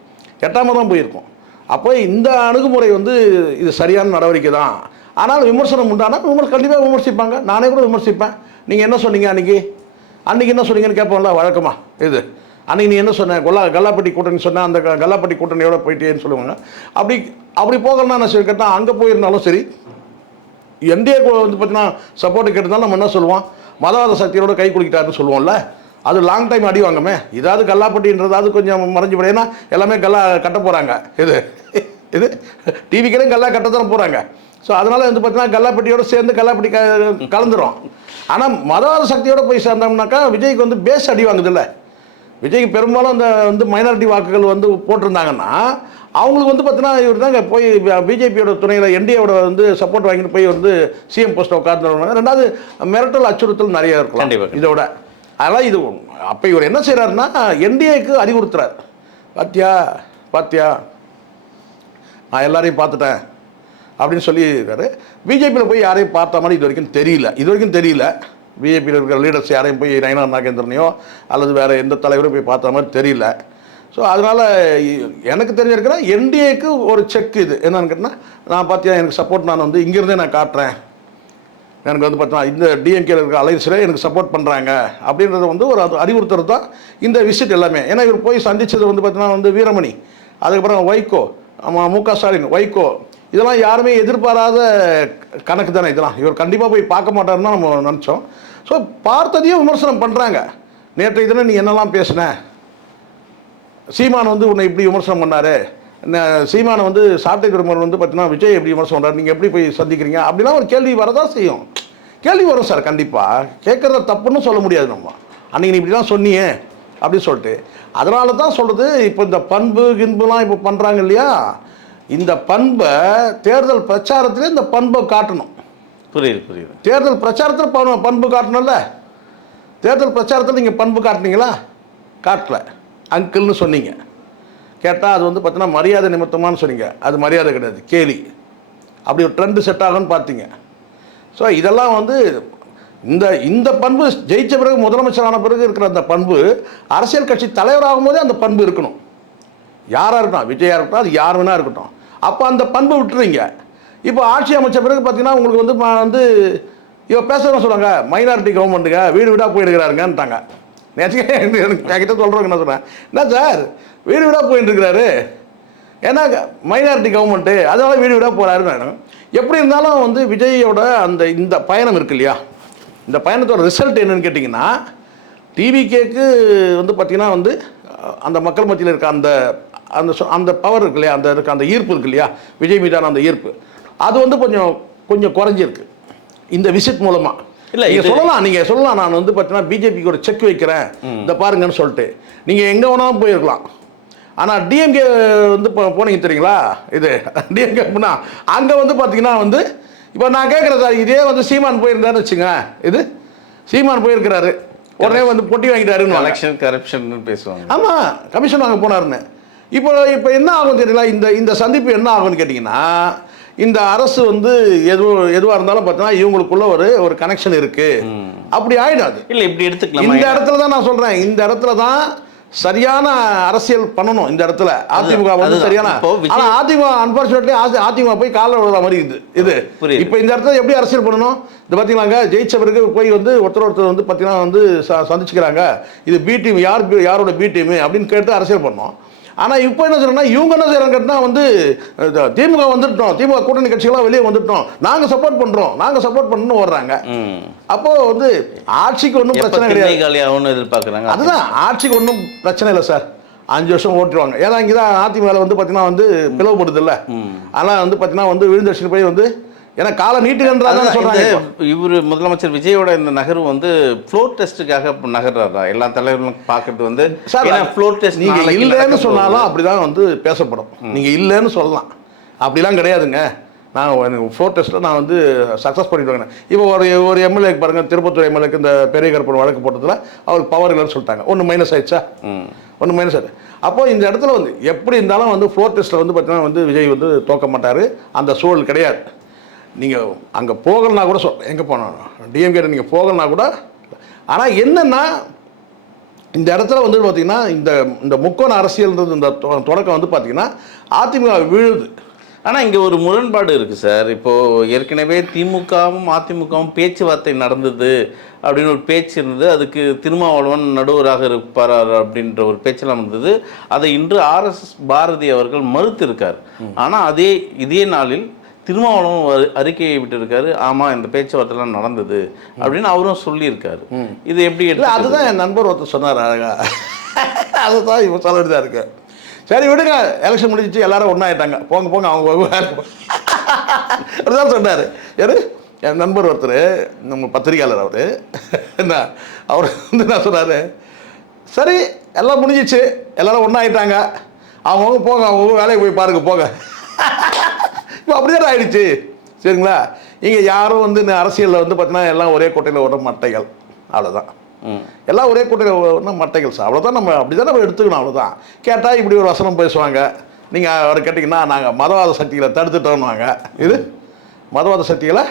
எட்டாமல் தான் போயிருக்கோம். அப்போ இந்த அணுகுமுறை வந்து இது சரியான நடவடிக்கை தான். ஆனால் விமர்சனம் உண்டானா கண்டிப்பாக விமர்சிப்பாங்க. நானே கூட விமர்சிப்பேன். நீங்கள் என்ன சொன்னீங்க அன்றைக்கி என்ன சொன்னீங்கன்னு கேட்போம்ல வழக்கமாக. இது அன்றைக்கி நீ என்ன சொன்ன, கல்லாப்பட்டி கூட்டணி சொன்னேன், அந்த கல்லாப்பட்டி கூட்டணியோட போயிட்டேன்னு சொல்லுவாங்க. அப்படி போகலன்னா என்ன சரி கேட்டால் அங்கே போயிருந்தாலும் சரி, என்டிஏக்கு வந்து பார்த்தீங்கன்னா சப்போர்ட்டு கேட்டிருந்தாலும் நம்ம என்ன சொல்லுவோம், மதவாத சக்தியோட கை குலுக்கிட்டாருன்னு சொல்லுவோம்ல. அது லாங் டைம் அடி வாங்கமே. இதாவது கல்லாப்பட்டின்றதாவது கொஞ்சம் மறைஞ்சு போட, ஏன்னா எல்லாமே கல்லா கட்ட போகிறாங்க. இது டிவிக்கே கல்லா கட்ட தானே போகிறாங்க. ஸோ அதனால் வந்து பார்த்தீங்கன்னா கல்லாப்பட்டியோடு சேர்ந்து கல்லாப்பட்டி கலந்துரும். ஆனால் மதவாத சக்தியோடு போய் சேர்ந்தோம்னாக்கா விஜய்க்கு வந்து பேஸ் அடி வாங்குதில்ல. விஜய்க்கு பெரும்பாலும் அந்த வந்து மைனாரிட்டி வாக்குகள் வந்து போட்டிருந்தாங்கன்னா அவங்களுக்கு வந்து பார்த்தீங்கன்னா இவர் தாங்க போய் பிஜேபியோட துணையில் என்டிஏவோட வந்து சப்போர்ட் வாங்கிட்டு போய் வந்து சிஎம் போஸ்ட்டை உட்கார்ந்து. ரெண்டாவது மிரட்டல் அச்சுறுத்தல் நிறைய இருக்கலாம் இதோட. அதனால் இது அப்போ இவர் என்ன செய்கிறாருன்னா என்டிஏக்கு அறிவுறுத்துறார். பாத்தியா நான் எல்லாரையும் பார்த்துட்டேன் அப்படின்னு சொல்லியிருக்காரு. பிஜேபியில் போய் யாரையும் பார்த்த மாதிரி இது வரைக்கும் தெரியல. பிஜேபியில் இருக்கிற லீடர்ஸ் யாரையும் போய் நயனார் நாகேந்திரனையோ அல்லது வேறு எந்த தலைவரும் போய் பார்த்த மாதிரி தெரியல. ஸோ அதனால் எனக்கு தெரிஞ்சிருக்கிறேன் என்டிஏக்கு ஒரு செக் இது என்னன்னு கேட்டால், நான் பார்த்தியா எனக்கு சப்போர்ட் நான் வந்து இங்கேருந்தே நான் காட்டுறேன், எனக்கு வந்து பார்த்தீங்கன்னா இந்த டிஎம்கேல இருக்கிற அலைன்ஸில் எனக்கு சப்போர்ட் பண்ணுறாங்க அப்படின்றத வந்து ஒரு அறிவுறுத்துறது தான் இந்த விசிட் எல்லாமே. ஏன்னா இவர் போய் சந்தித்தது வந்து பார்த்தீங்கன்னா வந்து வீரமணி, அதுக்கப்புறம் வைகோ, முக ஸ்டாலின், வைகோ, இதெல்லாம் யாருமே எதிர்பாராத கணக்கு தானே. இதெல்லாம் இவர் கண்டிப்பாக போய் பார்க்க மாட்டாருன்னு நம்ம நினச்சோம். ஸோ பார்த்ததையும் விமர்சனம் பண்ணுறாங்க. நேற்றைய தினம் நீ என்னெல்லாம் பேசின, சீமான் வந்து உன்னை இப்படி விமர்சனம் பண்ணார், சீமானை வந்து சாட்டை திருமணம் வந்து பார்த்தீங்கன்னா விஜய் எப்படி விமர்சனம் பண்ணுறாரு, நீங்கள் எப்படி போய் சந்திக்கிறீங்க அப்படிலாம் ஒரு கேள்வி வரதான் செய்யும். கேள்வி வரும் சார், கண்டிப்பாக. கேட்குறத தப்புன்னு சொல்ல முடியாது. நம்ம அன்றைக்கி நீ இப்படி தான் சொன்னியே அப்படின்னு சொல்லிட்டு, அதனால தான் சொல்கிறது. இப்போ இந்த கின்புலாம் இப்போ பண்ணுறாங்க இல்லையா, இந்த பண்பை தேர்தல் பிரச்சாரத்திலே இந்த பண்பை காட்டணும். புரியுது. தேர்தல் பிரச்சாரத்தில் பண்பு காட்டணும்ல. தேர்தல் பிரச்சாரத்தில் நீங்கள் பண்பு காட்டினீங்களா? காட்டல. அங்கிள்னு சொன்னீங்க, கேட்டால் அது வந்து பார்த்தீங்கன்னா மரியாதை நிமித்தமானு சொன்னீங்க. அது மரியாதை கிடையாது, கேலி. அப்படி ஒரு ட்ரெண்டு செட் ஆகும்னு பார்த்தீங்க. ஸோ இதெல்லாம் வந்து இந்த பண்பு ஜெயிச்ச பிறகு முதலமைச்சரான பிறகு இருக்கிற அந்த பண்பு அரசியல் கட்சி தலைவராகும் போதே அந்த பண்பு இருக்கணும். யாராக இருக்கட்டும், விஜயாக இருக்கட்டும், அது யார் வேணா இருக்கட்டும். அப்போ அந்த பண்பை விட்டுறீங்க. இப்போ ஆட்சி அமைச்ச பிறகு பார்த்தீங்கன்னா உங்களுக்கு வந்து இவ பேசுகிறவங்க சொல்லுவாங்க, மைனாரிட்டி கவர்மெண்ட்டுங்க வீடு வீடாக போயிருக்கிறாருங்கன்ட்டாங்க. நேற்றுக்கே என்கிட்ட சொல்கிறவங்க என்ன சொன்னேன், என்ன சார் வீடு வீடாக போயிட்டு இருக்கிறாரு, ஏன்னா மைனாரிட்டி கவர்மெண்ட்டு அதனால வீடு வீடாக போகிறாருன்னு. எப்படி இருந்தாலும் வந்து விஜயோட இந்த பயணம் இருக்கு இல்லையா, இந்த பயணத்தோட ரிசல்ட் என்னன்னு கேட்டிங்கன்னா, டிவிகேக்கு வந்து பார்த்திங்கன்னா வந்து அந்த மக்கள் மத்தியில் இருக்க அந்த பவர் இருக்கு இல்லையா, அந்த ஈர்ப்பு இருக்கு இல்லையா, விஜய் மீதான அந்த ஈர்ப்பு, அது வந்து கொஞ்சம் குறைஞ்சிருக்கு இந்த விசிட் மூலமாக. இல்லை நீங்கள் சொல்லலாம் நான் வந்து பார்த்தீங்கன்னா பிஜேபிக்கு ஒரு செக் வைக்கிறேன் இந்த பாருங்கன்னு சொல்லிட்டு நீங்கள் எங்கே வேணாலும் போயிருக்கலாம். ஆனால் டிஎம்கே வந்து போனீங்க தெரியுங்களா, இது டிஎம்கே போனால் அங்கே வந்து பார்த்தீங்கன்னா வந்து இப்போ நான் கேட்குறேன் சார், இதே வந்து சீமான் போயிருந்தாருன்னு வச்சுங்க, இது சீமான் போயிருக்கிறாரு, உடனே வந்து பொட்டி வாங்கிட்டாருன்னு எலெக்ஷன் கரப்ஷன் பேசுவாங்க. ஆமாம், கமிஷன் வாங்க போனாருன்னு. இப்போ என்ன ஆகும் தெரியல, இந்த சந்திப்பு என்ன ஆகும்னு கேட்டிங்கன்னா, இந்த அரசு வந்து எதுவாக இருந்தாலும் பார்த்தீங்கன்னா இவங்களுக்குள்ள ஒரு கனெக்ஷன் இருக்குது, அப்படி ஆகிடாது. இல்லை இப்படி எடுத்துக்கலாம். இந்த இடத்துல தான் நான் சொல்கிறேன், இந்த இடத்துல தான் சரியான அரசியல் பண்ணணும். இந்த இடத்துல அதிமுக வந்து சரியான, ஆனால் அதிமுக அன்பார்ச்சுனேட்லி அதிமுக போய் காலில் விழுற மாதிரி இது. இப்போ இந்த இடத்துல எப்படி அரசியல் பண்ணணும், இது பார்த்தீங்களாங்க, ஜெயிச்ச பிறகு போய் வந்து ஒருத்தர் வந்து பார்த்தீங்கன்னா வந்து சந்திச்சுக்கிறாங்க, இது பி டீம், யாரோட பி டீமு அப்படின்னு கேட்டு அரசியல் பண்ணோம். ஆனால் இப்போ என்ன செய்யறோம்னா, இவங்க என்ன செய்யறாங்க கேட்டால் வந்து திமுக வந்துட்டோம், திமுக கூட்டணி கட்சிகளாக வெளியே வந்துட்டோம், நாங்கள் சப்போர்ட் பண்ணணும்னு வர்றாங்க. அப்போ வந்து ஆட்சிக்கு ஒன்றும் பிரச்சனை கிடையாது, எதிர்பார்க்குறாங்க. அதுதான் ஆட்சிக்கு ஒன்றும் பிரச்சனை இல்லை சார், 5 வருஷம் ஓட்டுருவாங்க. ஏன்னா இங்கே தான் அதிமுக வந்து பார்த்தீங்கன்னா வந்து பிளவுபடுது இல்லை, ஆனால் வந்து பார்த்தீங்கன்னா வந்து விழுந்தடிச்சு போய் வந்து ஏன்னா காலை நீட்டுன்றாங்க சொல்றாங்க. இவர் முதலமைச்சர் விஜயோட இந்த நகர்வு வந்து ஃப்ளோர் டெஸ்ட்டுக்காக நகர்றாரா எல்லா தலைவர்களும் பார்க்கறது வந்து ஃப்ளோர் டெஸ்ட். நீங்கள் இல்லைன்னு சொன்னாலும் அப்படிதான் வந்து பேசப்படும், நீங்கள் இல்லைன்னு சொல்லலாம், அப்படிலாம் கிடையாதுங்க, நான் ஃப்ளோர் டெஸ்ட்டில் நான் வந்து சக்ஸஸ் பண்ணிவிடுவேன். இப்போ ஒரு எம்எல்ஏக்கு பாருங்கள், திருப்பத்தூர் எம்எல்ஏக்கு இந்த பெரிய கருப்பன் வழக்கு போட்டதில் அவருக்கு பவர் இல்லைன்னு சொல்லிட்டாங்க. ஒன்று மைனஸ் ஆயிடுச்சா? ஒன்று மைனஸ் ஆயிடுச்சு. அப்போது இந்த இடத்துல வந்து எப்படி இருந்தாலும் வந்து ஃப்ளோர் டெஸ்ட்டில் வந்து பார்த்தீங்கன்னா வந்து விஜய் வந்து தோக்க மாட்டார். அந்த சூழல் கிடையாது. நீங்கள் அங்கே போகலனா கூட எங்கே போனோம் டிஎம்கே நீங்கள் போகலனா கூட. ஆனால் என்னென்னா இந்த இடத்துல வந்து பார்த்திங்கன்னா இந்த முக்கோண அரசியல்ன்றது இந்த தொடக்கம் வந்து பார்த்திங்கன்னா அதிமுக விழுது. ஆனால் இங்கே ஒரு முரண்பாடு இருக்குது சார். இப்போது ஏற்கனவே திமுகவும் அதிமுகவும் பேச்சுவார்த்தை நடந்தது அப்படின்னு ஒரு பேச்சு இருந்தது. அதுக்கு திருமாவளவன் நடுவராக இருப்பார் அப்படின்ற ஒரு பேச்செல்லாம் இருந்தது. அதை இன்று ஆர்எஸ்எஸ் பாரதி அவர்கள் மறுத்திருக்கார். ஆனால் இதே நாளில் திருமாவளவன் அறிக்கையை விட்டுருக்காரு. ஆமாம், இந்த பேச்சுவார்த்தைலாம் நடந்தது அப்படின்னு அவரும் சொல்லியிருக்காரு. இது எப்படி இல்லை, அதுதான் என் நண்பர் ஒருத்தர் சொன்னார் அழகா. அதுதான் இப்போ சொல்ல வேண்டியதாக இருக்கு. சரி விடுங்க, எலெக்ஷன் முடிஞ்சிச்சு, எல்லாரும் ஒன்றாயிட்டாங்க, போங்க போங்க அவங்க அப்படிதான் சொன்னார். யாரு? என் நண்பர் ஒருத்தர், நம்ம பத்திரிகையாளர் அவர். என்ன அவர் வந்து என்ன சொன்னார், சரி எல்லாம் முடிஞ்சிச்சு, எல்லாரும் ஒன்றாயிட்டாங்க, அவங்கவுங்க போங்க, அவங்கவுங்க வேலையை போய் பாருங்க போங்க. இப்போ அப்படிதான் ஆயிடுச்சு. சரிங்களா? இங்கே யாரும் வந்து இந்த அரசியலில் வந்து பார்த்தீங்கன்னா எல்லாம் ஒரே கோட்டையில் ஓடுற மட்டைகள், அவ்வளோதான். எல்லாம் ஒரே கூட்டையில் ஓடுற மட்டைகள் சார், அவ்வளோதான். நம்ம அப்படி தான் நம்ம எடுத்துக்கணும், அவ்வளோதான். கேட்டால் இப்படி ஒரு வசனம் பேசுவாங்க. நீங்கள் அவர் கேட்டிங்கன்னா நாங்கள் மதவாத சக்திகளை தடுத்துட்டோம்னுவாங்க. இது மதவாத சக்திகளை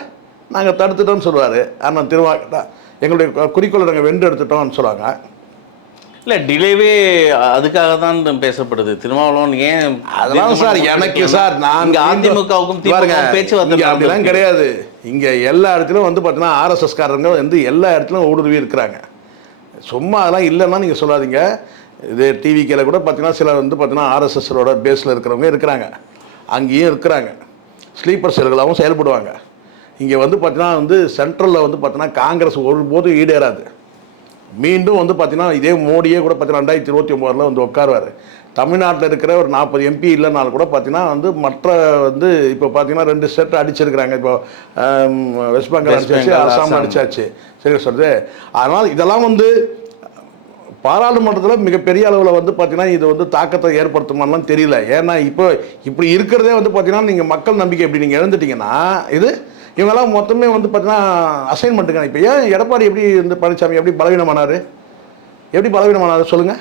நாங்கள் தடுத்துட்டோம்னு சொல்லுவார். ஆனால் எங்களுடைய குறிக்கோளை நாங்கள் வென்று எடுத்துட்டோம்னு சொல்லுவாங்க. இல்லை, டிலேவே அதுக்காக தான் பேசப்படுது. திருமாவளவன் ஏன் அதெல்லாம் சார் எனக்கு சார் நாங்கள் அதிமுகவுக்கும் பேச்சுவார்த்தை அப்படிலாம் கிடையாது. இங்கே எல்லா இடத்துலையும் வந்து பார்த்தீங்கன்னா ஆர்எஸ்எஸ்காரங்க வந்து எல்லா இடத்துலையும் ஊடுருவி இருக்கிறாங்க. சும்மா அதெல்லாம் இல்லைன்னா நீங்கள் சொல்லாதீங்க. இது டிவிக்கில் கூட பார்த்தீங்கன்னா சில வந்து பார்த்தீங்கன்னா ஆர்எஸ்எஸோட பேஸில் இருக்கிறவங்க இருக்கிறாங்க, அங்கேயும் இருக்கிறாங்க. ஸ்லீப்பர் செல்களாகவும் செயல்படுவாங்க. இங்கே வந்து பார்த்தீங்கன்னா வந்து சென்ட்ரலில் வந்து பார்த்தீங்கன்னா காங்கிரஸ் ஒருபோதும் ஈடேறாது. மீண்டும் வந்து பார்த்தீங்கன்னா இதே மோடியே கூட பார்த்தீங்கன்னா 2029 வந்து உட்காருவார். தமிழ்நாட்டில் இருக்கிற ஒரு 40 எம்பி இல்லைனாலும் கூட பார்த்தீங்கன்னா வந்து மற்ற வந்து இப்போ பார்த்தீங்கன்னா 2 ஸ்டேட் அடிச்சிருக்கிறாங்க. இப்போ வெஸ்ட் பெங்கால் அடிச்சாச்சு, அசாம் அடிச்சாச்சு. சரி சொல்கிறது. அதனால் இதெல்லாம் வந்து பாராளுமன்றத்தில் மிகப்பெரிய அளவில் வந்து பார்த்தீங்கன்னா இது வந்து தாக்கத்தை ஏற்படுத்துமானலாம் தெரியல. ஏன்னா இப்போ இப்படி இருக்கிறதே வந்து பார்த்தீங்கன்னா நீங்கள் மக்கள் நம்பிக்கை எப்படி நீங்கள் இழந்துட்டீங்கன்னா இது இவங்கெல்லாம் மொத்தமே வந்து பார்த்தீங்கன்னா அசைன்மெண்ட்டுங்க. இப்போ ஏன் எடப்பாடி எப்படி இந்த பழனிசாமி எப்படி பலவீனமானார் சொல்லுங்கள்.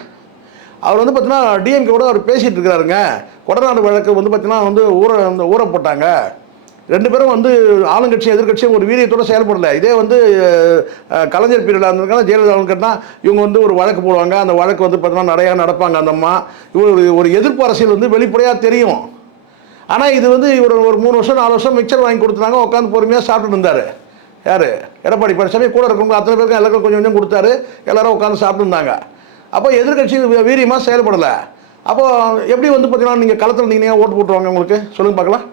அவர் வந்து பார்த்தீங்கன்னா டிஎம்கே கூட அவர் பேசிகிட்டு இருக்கிறாருங்க. கொடநாடு வழக்கு வந்து பார்த்தீங்கன்னா வந்து ஊற போட்டாங்க. 2 பேரும் வந்து ஆளுங்கட்சி எதிர்கட்சியும் ஒரு வீரியத்தோடு செயல்படலை. இதே வந்து கலைஞர் பீரியடாக இருந்திருக்காங்க, ஜெயலலிதா கேட்டால் இவங்க வந்து ஒரு வழக்கு போடுவாங்க. அந்த வழக்கு வந்து பார்த்தீங்கன்னா நிறையா நடப்பாங்க. அந்த அம்மா இவர் ஒரு எதிர்ப்பு அரசியல் வந்து வெளிப்படையாக தெரியும். ஆனால் இது வந்து இவர் ஒரு 3 வருஷம் 4 வருஷம் மிக்சர் வாங்கி கொடுத்தாங்க, உட்காந்து பொறுமையாக சாப்பிட்டு இருந்தார். யார்? எடப்பாடி பழனிசாமி. கூட இருக்கவங்க அத்தனை பேருக்கும் எல்லாருக்கும் கொஞ்சம் கொஞ்சம் கொடுத்தாரு, எல்லாரும் உட்காந்து சாப்பிட்டு இருந்தாங்க. அப்போ எதிர்கட்சி வீரியமாக செயல்படலை. அப்போ எப்படி வந்து பார்த்தீங்கன்னா நீங்கள் களத்தில் நீங்கள் ஓட்டு போட்டுருவாங்க உங்களுக்கு சொல்லுங்க பார்க்கலாம்.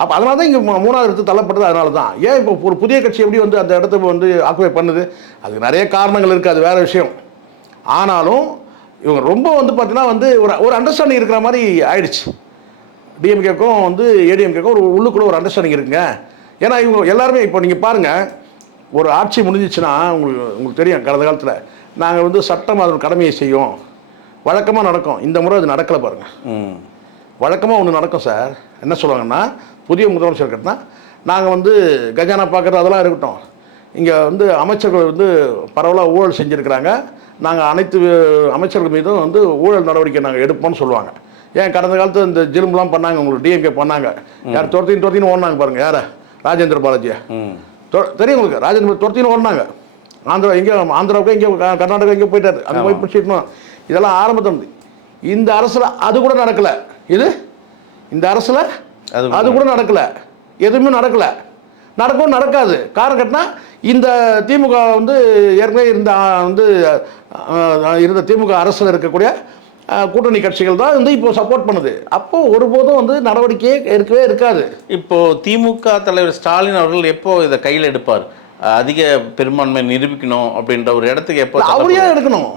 அப்போ அதனால தான் இங்கே 3வது இடத்து தள்ளப்பட்டது. அதனால தான் ஏன் இப்போ ஒரு புதிய கட்சி எப்படி வந்து அந்த இடத்த வந்து ஆக்குபை பண்ணுது, அதுக்கு நிறைய காரணங்கள் இருக்குது, அது வேறு விஷயம். ஆனாலும் இவங்க ரொம்ப வந்து பார்த்தீங்கன்னா வந்து ஒரு அண்டர்ஸ்டாண்டிங் இருக்கிற மாதிரி ஆயிடுச்சு. டிஎம்கேக்கும் வந்து ஏடிஎம்கேக்கும் உள்ளுக்குள்ள ஒரு அண்டர்ஸ்டாண்டிங் இருக்குங்க. ஏன்னா இவங்க எல்லாருமே இப்போ நீங்கள் பாருங்கள், ஒரு ஆட்சி முடிஞ்சிச்சுன்னா உங்களுக்கு தெரியும், கடந்த காலத்தில் நாங்கள் வந்து சட்டம் அதன் கடமையை செய்யும், வழக்கமாக நடக்கும். இந்த முறை அது நடக்கலை பாருங்கள். வழக்கமாக ஒன்று நடக்கும் சார். என்ன சொல்லுவாங்கன்னா, புதிய முதலமைச்சர் கட்டினா நாங்கள் வந்து கஜானா பார்க்குறது அதெல்லாம் இருக்கட்டும், இங்கே வந்து அமைச்சர்கள் வந்து பரவலாக ஊழல் செஞ்சுருக்கிறாங்க, நாங்கள் அனைத்து அமைச்சர்கள் மீதும் வந்து ஊழல் நடவடிக்கை நாங்கள் எடுப்போம்னு சொல்லுவாங்க. ஏன் கடந்த காலத்தில் இந்த ஜிலும்புலாம் பண்ணாங்க, உங்களுக்கு டிஎம்கே பண்ணாங்க. யார் துரத்தின்னு ஓடினாங்க பாருங்கள், யாரை? ராஜேந்திர பாலாஜியா தெரியும் உங்களுக்கு. ராஜேந்திர துரத்தின்னு ஓடினாங்க. ஆந்திராவுக்கு எங்கேயோ கர்நாடகா எங்கேயோ போயிட்டாரு, அங்கே போய் பிடிச்சிக்கணும். இதெல்லாம் ஆரம்பத்தில் இந்த அரசில் அது கூட நடக்கலை. இந்த அரசில் அது கூட நடக்கலை, எதுவுமே நடக்கலை, நடக்கவும் நடக்காது. காரணம் கேட்டால் இந்த திமுக வந்து ஏற்கனவே இருந்த திமுக அரசில் இருக்கக்கூடிய கூட்டணி கட்சிகள் தான் வந்து இப்போ சப்போர்ட் பண்ணுது. அப்போ ஒருபோதும் வந்து நடவடிக்கையே இருக்கவே இருக்காது. இப்போ திமுக தலைவர் ஸ்டாலின் அவர்கள் எப்போ இதை கையில் எடுப்பார்? அதிக பெரும்பான்மை நிரூபிக்கணும் அப்படின்ற ஒரு இடத்துக்கு எப்போ அவர் ஏன் எடுக்கணும்?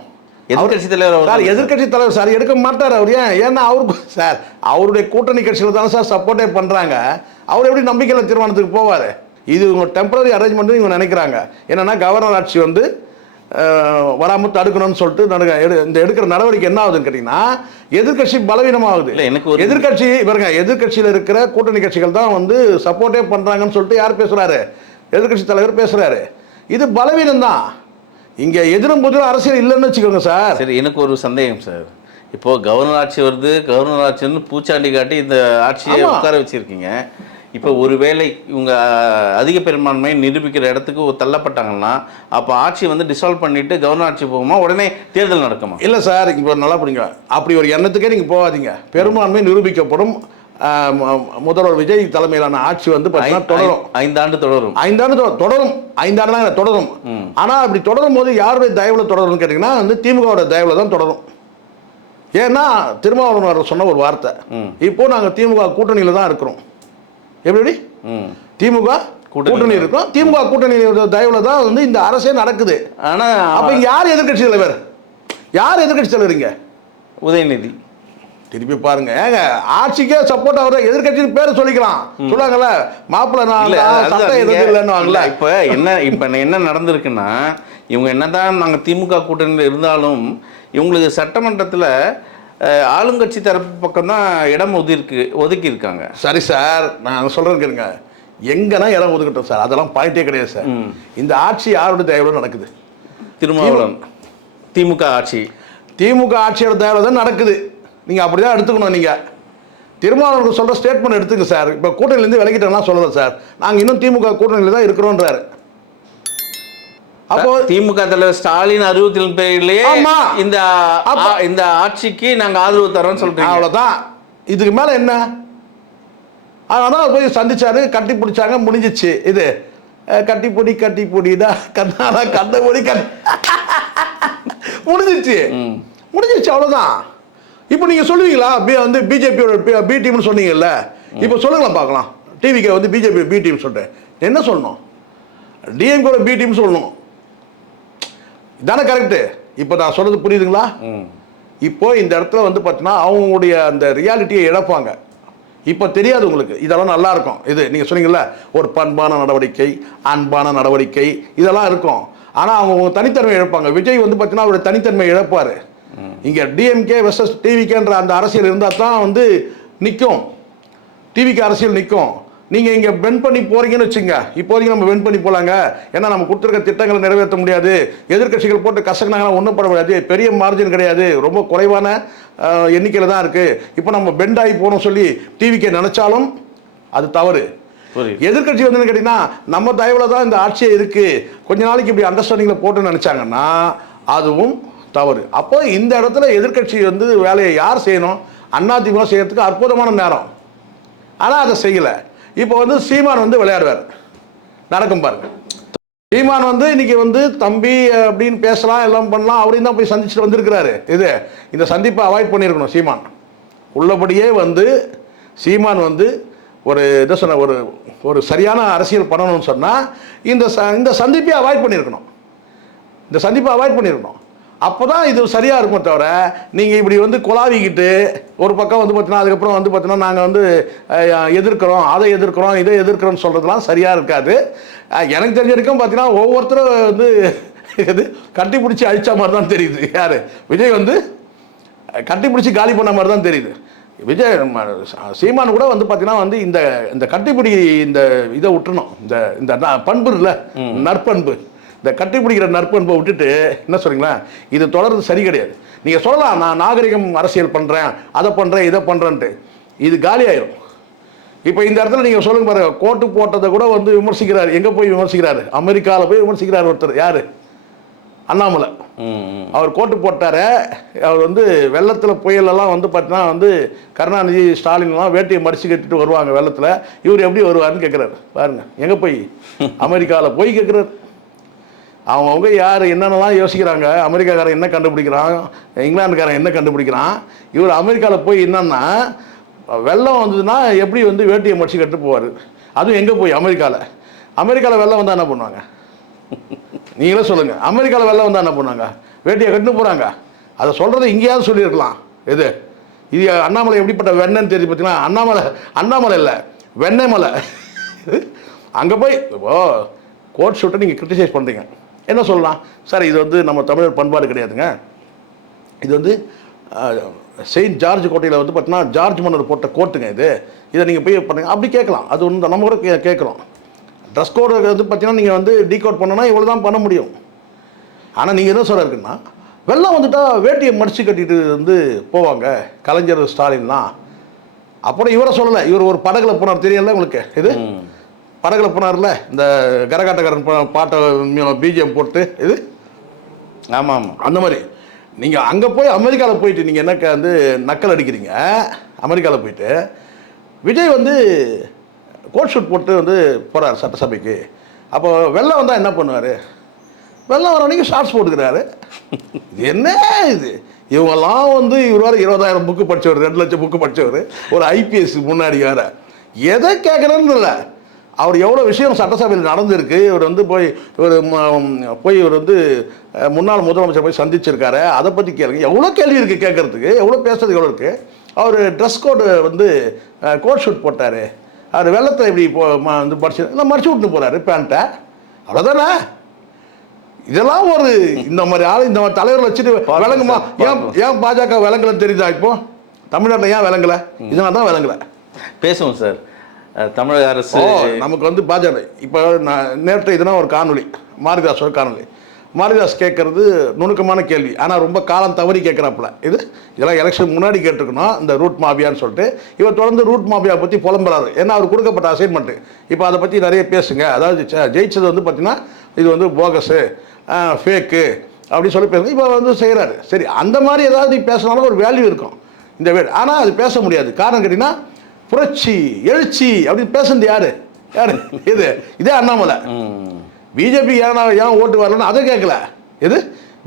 எதிர்கட்சி தலைவர் சார், எதிர்கட்சி தலைவர் சார் எடுக்க மாட்டார். அவர் ஏன்னா அவருக்கு சார் அவருடைய கூட்டணி கட்சிகள் தானே சார் சப்போர்ட்டே பண்ணுறாங்க. அவர் எப்படி நம்பிக்கையில் தீர்மானத்துக்கு போவார்? இது இவங்க டெம்பரரி அரேஞ்ச்மெண்ட் இவங்க நினைக்கிறாங்க. என்னென்னா கவர்னர் ஆட்சி வந்து வராமல் தடுக்கணும்னு சொல்லிட்டு இந்த எடுக்கிற நடவடிக்கை என்ன ஆகுதுன்னு கேட்டிங்கன்னா எதிர்க்கட்சி பலவீனமாகுது. இல்லை, எனக்கு ஒரு எதிர்க்கட்சி பாருங்க, எதிர்க்கட்சியில் இருக்கிற கூட்டணி கட்சிகள் தான் வந்து சப்போர்ட்டே பண்ணுறாங்கன்னு சொல்லிட்டு யார் பேசுகிறாரு? எதிர்க்கட்சி தலைவர் பேசுகிறாரு. இது பலவீனம் தான். இங்கே எதிரும் புதிரும் அரசியல் இல்லைன்னு வச்சுக்கோங்க சார். சரி, எனக்கு ஒரு சந்தேகம் சார். இப்போது கவர்னர் ஆட்சி வருது, கவர்னர் ஆட்சின்னு பூச்சாண்டி காட்டி இந்த ஆட்சியை உட்கார வச்சுருக்கீங்க. இப்போ ஒருவேளை இவங்க அதிக பெரும்பான்மையை நிரூபிக்கிற இடத்துக்கு தள்ளப்பட்டாங்கன்னா அப்போ ஆட்சி வந்து டிசால்வ் பண்ணிவிட்டு கவர்னர் ஆட்சி போகுமா, உடனே தேர்தல் நடக்குமா? இல்லை சார், இப்போ நல்லா புரியுங்க. அப்படி ஒரு எண்ணத்துக்கே நீங்கள் போகாதீங்க. பெரும்பான்மை நிரூபிக்கப்படும். முதல்வர் விஜய் தலைமையிலான ஆட்சி வந்து பார்த்தீங்கன்னா தொடரும். 5 ஆண்டு தொடரும். 5 ஆண்டு தொடரும். 5 ஆண்டுலாம் தொடரும். ஆனால் அப்படி தொடரும் போது யாருடைய தயவில் தொடரும்னு கேட்டிங்கன்னா வந்து திமுகவோட தயவில் தான் தொடரும். ஏன்னா திருமாவளவன் சொன்ன ஒரு வார்த்தை, இப்போ நாங்கள் திமுக கூட்டணியில் தான் இருக்கிறோம். எப்படி? திமுக கூட்டணி இருக்கும். திமுக கூட்டணி தயவில் தான் வந்து இந்த அரசே நடக்குது. ஆனால் அப்போ யார் எதிர்கட்சி தலைவர்? யார் எதிர்கட்சி தலைவருங்க? உதயநிதி. திருப்பி பாருங்க, ஏங்க ஆட்சிக்கே சப்போர்ட் ஆகுற எதிர்கட்சின்னு பேரை சொல்லிக்கலாம். சொல்லுவாங்கல்ல, மாப்பிள்ள இல்லைன்னு. இப்போ என்ன நடந்திருக்குன்னா, இவங்க என்னதான் நாங்கள் திமுக கூட்டணியில் இருந்தாலும் இவங்களுக்கு சட்டமன்றத்தில் ஆளுங்கட்சி தரப்பு பக்கம் தான் இடம் ஒதுக்கி இருக்காங்க. சரி சார், நான் சொல்கிறேன் கேளுங்க. எங்கன்னா இடம் ஒதுக்கிட்டோம் சார், அதெல்லாம் பாயிண்டே கிடையாது சார். இந்த ஆட்சி யாரோட தயவுல நடக்குது? திருமாவளவன் திமுக ஆட்சி. திமுக ஆட்சியோட தயவுல தான் நடக்குது. நீங்கள் அப்படி தான் எடுத்துக்கணும். நீங்கள் திருமாவளவனுக்கு சொல்கிற ஸ்டேட்மெண்ட் எடுத்துங்க சார். இப்போ கூட்டணியிலேருந்து விலகிட்டோம்லாம் சொல்லலை சார். நாங்கள் இன்னும் திமுக கூட்டணியில் தான் இருக்கிறோன்றாரு. அப்போ திமுக தலைவர் ஸ்டாலின் அறிவுறுத்தலின் பேரிலேயே இந்த ஆட்சிக்கு நாங்கள் ஆதரவு தரோம்னு சொல்றீங்க. அவ்வளோதான். இதுக்கு மேலே என்ன? ஆனால் போய் சந்திச்சாரு, கட்டி பிடிச்சாங்க, முடிஞ்சிச்சு. இது கட்டி பொடிடா கண்ணாடா கண்ண பொடி முடிஞ்சிச்சு அவ்வளோதான். இப்போ நீங்கள் சொல்லுவீங்களா வந்து பிஜேபியோட பி டீம்னு சொன்னீங்கல்ல, இப்போ சொல்லுங்களேன் பார்க்கலாம். டிவிக்கு வந்து பிஜேபி பி டீம் சொல்லிட்டு என்ன சொல்லணும்? டிஎம்கேட பி டீம் சொல்லணும். இதானே கரெக்டு? இப்போ நான் சொல்கிறது புரியுதுங்களா? இப்போ இந்த இடத்துல வந்து பார்த்தீங்கன்னா அவங்களுடைய அந்த ரியாலிட்டியை இழப்பாங்க. இப்போ தெரியாது உங்களுக்கு. இதெல்லாம் நல்லா இருக்கும். இது நீங்கள் சொன்னீங்கல்ல, ஒரு பண்பான நடவடிக்கை, அன்பான நடவடிக்கை, இதெல்லாம் இருக்கும். ஆனால் அவங்க தனித்தன்மை இழப்பாங்க. விஜய் வந்து பார்த்தீங்கன்னா அவருடைய தனித்தன்மை இழப்பார். இங்கே டிஎம்கே வெர்சஸ் டிவிகேன்ற அந்த அரசியல் இருந்தால் தான் வந்து நிற்கும். டிவிக்கு அரசியல் நிற்கும். நீங்கள் இங்கே பெண்ட் பண்ணி போகிறீங்கன்னு வச்சுங்க. இப்போதைக்கு நம்ம பெண்ட் பண்ணி போகலாங்க, ஏன்னா நம்ம கொடுத்துருக்க திட்டங்களை நிறைவேற்ற முடியாது, எதிர்கட்சிகள் போட்டு கசக்கினாங்கன்னா ஒன்றும் பண்ண முடியாது, பெரிய மார்ஜின் கிடையாது, ரொம்ப குறைவான எண்ணிக்கையில் தான் இருக்குது. இப்போ நம்ம பெண்ட் ஆகி போகணும்னு சொல்லி டிவிக்கே நினச்சாலும் அது தவறு. எதிர்கட்சி வந்து கேட்டிங்கன்னா நம்ம தயவில் தான் இந்த ஆட்சியே இருக்குது, கொஞ்ச நாளைக்கு இப்படி அண்டர்ஸ்டாண்டிங்கில் போட்டு நினச்சாங்கன்னா அதுவும் தவறு. அப்போ இந்த இடத்துல எதிர்கட்சி வந்து வேலையை யார் செய்யணும்? அதிமுக செய்யறதுக்கு அற்புதமான நேரம். ஆனால் அதை செய்யலை. இப்போ வந்து சீமான் வந்து விளையாடுவார். நடக்கும் பாருங்க. சீமான் வந்து இன்னைக்கு வந்து தம்பி அப்படின்னு பேசலாம், எல்லாம் பண்ணலாம், அப்படின்னு தான் போய் சந்திச்சுட்டு வந்திருக்கிறாரு. இந்த சந்திப்பை அவாய்ட் பண்ணியிருக்கணும். சீமான் உள்ளபடியே வந்து சீமான் வந்து ஒரு இதை சொன்ன ஒரு சரியான அரசியல் பண்ணணும்னு சொன்னால் இந்த சந்திப்பை அவாய்ட் பண்ணியிருக்கணும். இந்த சந்திப்பை அவாய்ட் பண்ணியிருக்கணும். அப்போ தான் இது சரியாக இருக்கும். தவிர நீங்கள் இப்படி வந்து குழாவிக்கிட்டு ஒரு பக்கம் வந்து பார்த்தீங்கன்னா அதுக்கப்புறம் வந்து பார்த்தீங்கன்னா நாங்கள் வந்து எதிர்க்கிறோம், அதை எதிர்க்கிறோம், இதை எதிர்க்கிறோம்னு சொல்கிறதுலாம் சரியாக இருக்காது. எனக்கு தெரிஞ்ச வரைக்கும் பார்த்தீங்கன்னா ஒவ்வொருத்தரும் வந்து இது கட்டி பிடிச்சி அழித்த மாதிரி தான் தெரியுது. யார்? விஜய் வந்து கட்டி பிடிச்சி காலி பண்ண மாதிரி தான் தெரியுது. விஜய் சீமான் கூட வந்து பார்த்தீங்கன்னா வந்து இந்த கட்டிப்பிடி இந்த இதை விட்டுணும். இந்த பண்பு இல்லை, நற்பண்பு, இந்த கட்டிப்பிடிக்கிற நற்பண்பை விட்டுட்டு என்ன சொல்றீங்களா, இது தொடர்றது சரி கிடையாது. நீங்கள் சொல்லலாம் நான் நாகரிகம் அரசியல் பண்ணுறேன், அதை பண்ணுறேன், இதை பண்ணுறேன்ட்டு, இது காலி ஆயிரும். இப்போ இந்த இடத்துல நீங்கள் சொல்லுங்க பாருங்க, கோட்டு போட்டதை கூட வந்து விமர்சிக்கிறார். எங்கே போய் விமர்சிக்கிறாரு? அமெரிக்காவில் போய் விமர்சிக்கிறார் ஒருத்தர். யார்? அண்ணாமலை. அவர் கோட்டு போட்டார். அவர் வந்து வெள்ளத்தில் புயலெல்லாம் வந்து பார்த்தீங்கன்னா வந்து கருணாநிதி ஸ்டாலின்லாம் வேட்டியை மடிச்சு கட்டிட்டு வருவாங்க வெள்ளத்தில். இவர் எப்படி வருவாருன்னு கேட்குறாரு. பாருங்க, எங்கே போய் அமெரிக்காவில் போய் கேட்குறாரு. அவங்கவுங்க யார் என்னென்னலாம் யோசிக்கிறாங்க. அமெரிக்காக்காரன் என்ன கண்டுபிடிக்கிறான், இங்கிலாந்துக்காரன் என்ன கண்டுபிடிக்கிறான். இவர் அமெரிக்காவில் போய் என்னன்னா வெள்ளம் வந்ததுன்னா எப்படி வந்து வேட்டியை மடிச்சு கட்டு போவார். அதுவும் எங்கே போய்? அமெரிக்காவில் வெள்ளம் வந்தால் என்ன பண்ணுவாங்க? நீங்களே சொல்லுங்கள். அமெரிக்காவில் வெள்ளம் வந்தால் என்ன பண்ணுவாங்க? வேட்டியை கட்டுன்னு போகிறாங்க. அதை சொல்கிறத இங்கேயாவது சொல்லியிருக்கலாம். இது அண்ணாமலை எப்படிப்பட்ட வெண்ணன்னு தெரிஞ்சு பார்த்தீங்கன்னா, அண்ணாமலை இல்லை, வெண்ணெய் மலை. அங்கே போய் கோட் ஷூட்டை நீங்கள் கிரிட்டிசைஸ் பண்ணுறீங்க. என்ன சொல்லலாம் சார், இது வந்து நம்ம தமிழர் பண்பாடு கிடையாதுங்க, இது வந்து செயின்ட் ஜார்ஜ் கோட்டையில் வந்து பார்த்தீங்கன்னா ஜார்ஜ் மன்னர் போட்ட கோட்டுங்க, இதை நீங்கள் போய் பண்ணுங்க அப்படி கேட்கலாம். அது ஒன்று நம்ம கூட கேட்குறோம். ட்ரெஸ் கோடு வந்து பார்த்தீங்கன்னா நீங்கள் வந்து டீகோட் பண்ணணும்னா இவ்வளோ தான் பண்ண முடியும். ஆனால் நீங்கள் என்ன சொல்ல இருக்குன்னா, வெள்ளம் வந்துட்டால் வேட்டியை மடித்து கட்டிட்டு வந்து போவாங்க கலைஞர் ஸ்டாலின்லாம். அப்புறம் இவரை சொல்லலை, இவர் ஒரு படகுல போனார் தெரியல உங்களுக்கு, இது படகுல போனார்ல இந்த கரகாட்டக்காரன் பாட்டை பிஜிஎம் போட்டு இது. ஆமாம் ஆமாம். அந்த மாதிரி நீங்கள் அங்கே போய் அமெரிக்காவில் போயிட்டு நீங்கள் என்ன வந்து நக்கல் அடிக்கிறீங்க. அமெரிக்காவில் போயிட்டு விஜய் வந்து கோட் ஷூட் போட்டு வந்து போகிறார் சட்டசபைக்கு. அப்போ வெள்ளம் வந்தால் என்ன பண்ணுவார்? வெள்ளம் வர அன்றைக்கி ஷார்ட்ஸ் போட்டுக்கிறாரு. இது என்ன இது? இவங்கெல்லாம் வந்து இவர் வேறு 20,000 புக்கு படித்தவர், 2 லட்சம் புக்கு படித்தவர், ஒரு ஐபிஎஸ் முன்னாடி வேறு. எதை கேட்குறேன்னு இல்லை, அவர் எவ்வளோ விஷயம் சட்டசபையில் நடந்திருக்கு. இவர் வந்து இவர் வந்து முன்னாள் முதலமைச்சர் போய் சந்திச்சிருக்காரு, அதை பற்றி கேளுங்க. எவ்வளோ கேள்வி இருக்குது கேட்குறதுக்கு, எவ்வளோ பேசுறதுக்கு எவ்வளோ இருக்குது. அவர் ட்ரெஸ் கோடு வந்து கோட் ஷூட் போட்டார், அவர் வெள்ளத்தை இப்படி வந்து மடிச்சு விட்டுன்னு போகிறாரு பேண்ட்டை, அவ்வளோதானே. இதெல்லாம் ஒரு இந்த மாதிரி ஆள், இந்த மாதிரி தலைவர்கள் வச்சுட்டு விளங்குமா? ஏன் பாஜக விளங்கலன்னு தெரியுதா? இப்போ தமிழ்நாட்டில் ஏன் விளங்கலை? இதனால தான் விளங்கலை. பேசுவோம் சார். தமிழக அரசு நமக்கு வந்து பாஜக இப்போ நேற்று இதுனா ஒரு காணொலி, மாரிதாஸோட காணொலி. மாரிதாஸ் கேட்குறது நுணுக்கமான கேள்வி, ஆனால் ரொம்ப காலம் தவறி கேட்குறாப்புல. இதெல்லாம் எலெக்ஷன் முன்னாடி கேட்டிருக்கணும், இந்த ரூட் மாஃபியான்னு சொல்லிட்டு. இவர் தொடர்ந்து ரூட் மாஃபியா பற்றி புலம்புறாரு. ஏன்னா அவர் கொடுக்கப்பட்ட அசைன்மெண்ட்டு. இப்போ அதை பற்றி நிறைய பேசுங்க, அதாவது ஜெயிச்சது வந்து பார்த்தீங்கன்னா இது வந்து போகஸு, ஃபேக்கு அப்படின்னு சொல்லி பேசுங்க. இப்போ வந்து செய்கிறாரு. சரி, அந்த மாதிரி ஏதாவது பேசினாலும் ஒரு வேல்யூ இருக்கும் இந்த வேர்டு. ஆனால் அது பேச முடியாது. காரணம் கேட்டிங்கன்னா புரட்சி எழுச்சி அப்படின்னு பேசுறது யாரு? இதே அண்ணாமலை. பிஜேபி ஏன் ஓட்டு வரலன்னு அதை கேட்கல.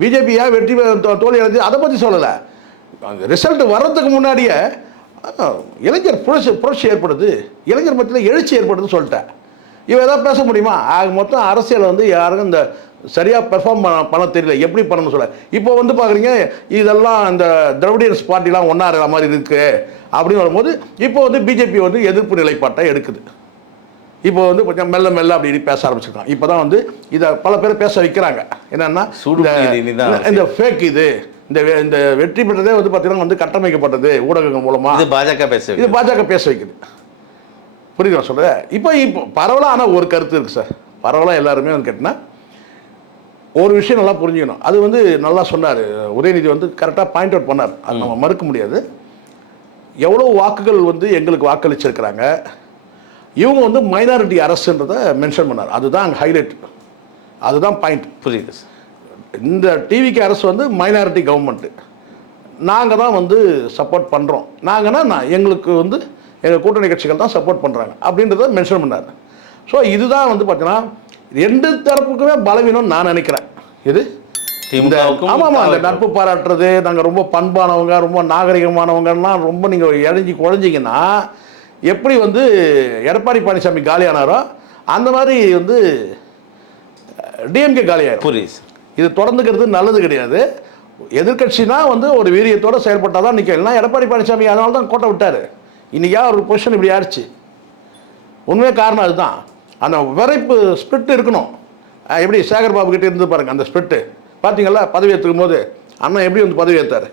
பிஜேபி ஏன் வெற்றி தோல்வி அடைஞ்சு அதை பற்றி சொல்லலை. ரிசல்ட் வர்றதுக்கு முன்னாடியே இளைஞர் புரட்சி ஏற்படுது, இளைஞர் மத்தியில் எழுச்சி ஏற்படுதுன்னு சொல்லிட்டேன். இவன் ஏதாவது பேச முடியுமா? ஆக மொத்தம் அரசியல் வந்து யாருக்கும் இந்த சரியாக பெர்ஃபார்ம் பண்ண தெரியல, எப்படி பண்ணணும்னு சொல்ல. இப்போ வந்து பார்க்குறீங்க, இதெல்லாம் இந்த திராவிடியன்ஸ் பார்ட்டிலாம் ஒன்றாகிற மாதிரி இருக்குது அப்படின்னு வரும்போது இப்போ வந்து பிஜேபி வந்து எதிர்ப்பு நிலைப்பாட்டை எடுக்குது. இப்போ வந்து கொஞ்சம் மெல்ல மெல்ல அப்படி பேச ஆரம்பிச்சிருக்காங்க. இப்போ தான் வந்து இதை பல பேர் பேச வைக்கிறாங்க. என்னென்னா இந்த ஃபேக் இந்த வெற்றி பெற்றதே வந்து பார்த்தீங்கன்னா வந்து கட்டமைக்கப்பட்டது ஊடகங்கள் மூலமாக. இது பாஜக பேச வைக்குது. புரியுது நான் சொல்கிறேன். இப்போ பரவலாக ஆனால் ஒரு கருத்து இருக்குது சார், பரவலாக எல்லாருமே வந்து கேட்டிங்கன்னா ஒரு விஷயம் நல்லா புரிஞ்சுக்கணும். அது வந்து நல்லா சொன்னார் உதயநிதி, வந்து கரெக்டாக பாயிண்ட் அவுட் பண்ணார். அது நம்ம மறுக்க முடியாது. எவ்வளோ வாக்குகள் வந்து எங்களுக்கு வாக்களிச்சிருக்கிறாங்க, இவங்க வந்து மைனாரிட்டி அரசுன்றதை மென்ஷன் பண்ணார். அதுதான் அங்கே ஹைலைட், அதுதான் பாயிண்ட். புரியுது. இந்த டிவிக்கு அரசு வந்து மைனாரிட்டி கவர்மெண்ட்டு, நாங்கள் தான் வந்து சப்போர்ட் பண்ணுறோம். நாங்கன்னா எங்களுக்கு வந்து எங்கள் கூட்டணி கட்சிகள் தான் சப்போர்ட் பண்ணுறாங்க அப்படின்றத மென்ஷன் பண்ணார். ஸோ இதுதான் வந்து பார்த்தீங்கன்னா ரெண்டு தரப்புக்குமே பலவீனம்னு நான் நினைக்கிறேன். ஆமாம், அந்த நட்பு பாராட்டுறது, நாங்கள் ரொம்ப பண்பானவங்க, ரொம்ப நாகரிகமானவங்கலாம் ரொம்ப நீங்கள் இழஞ்சி குழஞ்சிங்கன்னா எப்படி வந்து எடப்பாடி பழனிசாமி காலியானாரோ அந்த மாதிரி வந்து டிஎம்கே காலியாயிரும். புரியுது. இது தொடர்ந்துக்கிறது நல்லது கிடையாது. எதிர்கட்சினா வந்து ஒரு வீரியத்தோடு செயல்பட்டால் தான் நிற்கும். இல்லைனா எடப்பாடி பழனிசாமி அதனால தான் கோட்டை விட்டார். இன்றைக்கா ஒரு பொசிஷன் இப்படி ஆயிடுச்சு. உண்மையே காரணம் அதுதான். அந்த விரைப்பு ஸ்பிரிட் இருக்கணும். எப்படி சேகர் பாபு கிட்டே இருந்து பாருங்கள் அந்த ஸ்பிரிட்டு. பார்த்தீங்களா பதவி ஏற்றுக்கும் போது அண்ணன் எப்படி வந்து பதவி ஏற்றார்,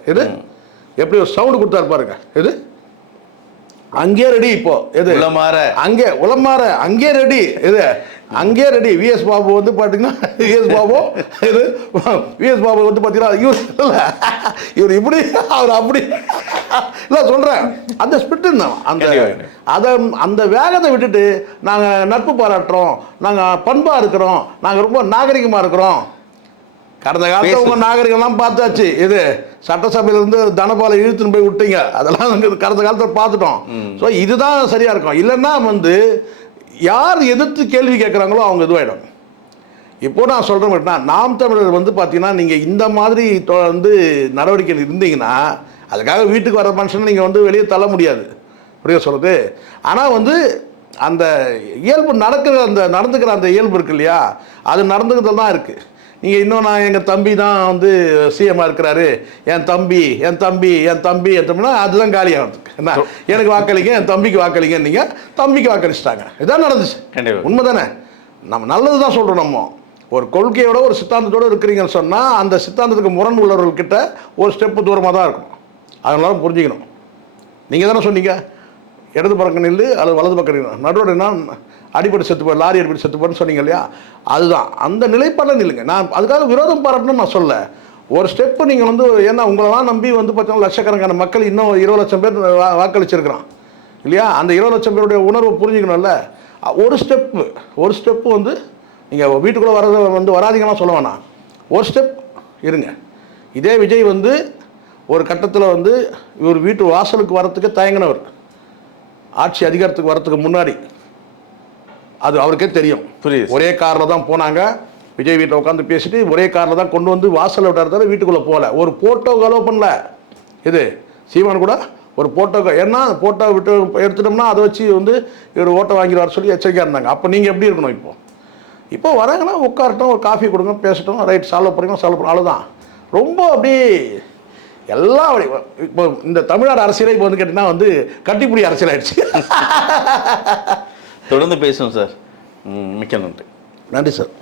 எப்படி ஒரு சவுண்டு கொடுத்தாரு பாருங்க. அங்கே ரெடி. இப்போ அங்கே உளமாற அங்கே ரெடி. அங்கே ரெடி. விஎஸ் பாபு வந்து பார்த்தீங்கன்னா விஎஸ் பாபு வந்து பார்த்தீங்கன்னா இவர் இப்படி அவர் அப்படி இல்லை சொல்கிறேன். அந்த ஸ்பிரிட்டு அந்த வேகத்தை விட்டுட்டு நாங்கள் நட்பு பாராட்டுறோம், நாங்கள் பண்பாக இருக்கிறோம், நாங்கள் ரொம்ப நாகரிகமாக இருக்கிறோம். கடந்த காலத்தில் உங்கள் நாகரிகம்லாம் பார்த்தாச்சு. சட்டசபையிலேருந்து தனபாலை இழுத்துன்னு போய் விட்டீங்க, அதெல்லாம் கடந்த காலத்தில் பார்த்துட்டோம். ஸோ இதுதான் சரியாக இருக்கும். இல்லைன்னா வந்து யார் எதிர்த்து கேள்வி கேட்குறாங்களோ அவங்க இதுவாகிடும். இப்போது நான் சொல்கிறேன், நாம் தமிழர் வந்து பார்த்தீங்கன்னா நீங்கள் இந்த மாதிரி வந்து நடவடிக்கை இருந்தீங்கன்னா அதுக்காக வீட்டுக்கு வர மனுஷனை நீங்கள் வந்து வெளியே தள்ள முடியாது. புரிய சொல்கிறது. ஆனால் வந்து அந்த இயல்பு நடந்துக்கிற அந்த இயல்பு இருக்கு இல்லையா, அது நடந்துக்கிறதுல தான் இருக்குது. நீங்கள் இன்னும் நான் எங்கள் தம்பி தான் வந்து சிஎம்மாக இருக்கிறாரு, என் தம்பினா அதுதான் காலியாகிறதுக்கு. என்ன எனக்கு வாக்களிங்க, என் தம்பிக்கு வாக்களிங்க, நீங்கள் தம்பிக்கு வாக்களிச்சிட்டாங்க. இதான் நடந்துச்சு. உண்மை தானே? நம்ம நல்லது தான் சொல்கிறோம். நம்ம ஒரு கொள்கையோட ஒரு சித்தாந்தத்தோடு இருக்கிறீங்கன்னு சொன்னால் அந்த சித்தாந்தத்துக்கு முரண் உள்ளவர்கள்கிட்ட ஒரு ஸ்டெப்பு தூரமாக தான் இருக்கும். அதனால புரிஞ்சுக்கணும். நீங்கள் தானே சொன்னீங்க இடது பக்கம் நில்லு அல்லது வலது பக்கம் நில்லு, நடுவோட நான் அடிப்படை செத்து போய் லாரி அடிப்படை செத்து போன்னு சொன்னீங்க இல்லையா, அதுதான் அந்த நிலைப்பாடில் நில்லுங்க. நான் அதுக்காக விரோதம் பாராட்டணும்னு நான் சொல்ல. ஒரு ஸ்டெப்பு நீங்கள் வந்து ஏன்னா உங்களெல்லாம் நம்பி வந்து பார்த்தீங்கன்னா லட்சக்கணக்கான மக்கள் இன்னும் 20 லட்சம் பேர் வாக்களிச்சிருக்கிறான் இல்லையா, அந்த 20 லட்சம் பேருடைய உணர்வை புரிஞ்சுக்கணும்ல. ஒரு ஸ்டெப்பு வந்து நீங்கள் வீட்டுக்குள்ளே வர்றதை வந்து வராதிங்கலாம் சொல்ல வேணாம், ஒரு ஸ்டெப் இருங்க. இதே விஜய் வந்து ஒரு கட்டத்தில் வந்து இவர் வீட்டு வாசலுக்கு வரத்துக்கு தயங்கினவர், ஆட்சி அதிகாரத்துக்கு வரத்துக்கு முன்னாடி. அது அவருக்கே தெரியும். புரியுது. ஒரே காரில் தான் போனாங்க, விஜய் வீட்டில் உட்காந்து பேசிட்டு ஒரே காரில் தான் கொண்டு வந்து வாசலில் விட்டார், வீட்டுக்குள்ளே போகல. ஒரு ஃபோட்டோ அலோவ் பண்ணல. இது சீமான் கூட ஒரு ஃபோட்டோ, ஏன்னா ஃபோட்டோ விட்டு எடுத்துட்டோம்னா அதை வச்சு வந்து இவர் ஓட்டை வாங்கிடுவார் சொல்லி எச்சரிக்கையாக இருந்தாங்க. அப்போ நீங்கள் எப்படி இருக்கணும்? இப்போ வராங்கன்னா உட்காரட்டும், ஒரு காஃபி கொடுங்க, பேசட்டும், ரைட் சால்வ் பண்ணுங்க, சால்வ் பண்ண அவ்வளோதான். ரொம்ப அப்படியே எல்லாம் அப்படி. இப்போ இந்த தமிழ்நாடு அரசியலை இப்போ வந்து கேட்டிங்கன்னா வந்து கட்டிப்பிடி அரசியல் ஆயிடுச்சு. தொடர்ந்து பேசுவோம் சார். மிக்க நன்றி. நன்றி சார்.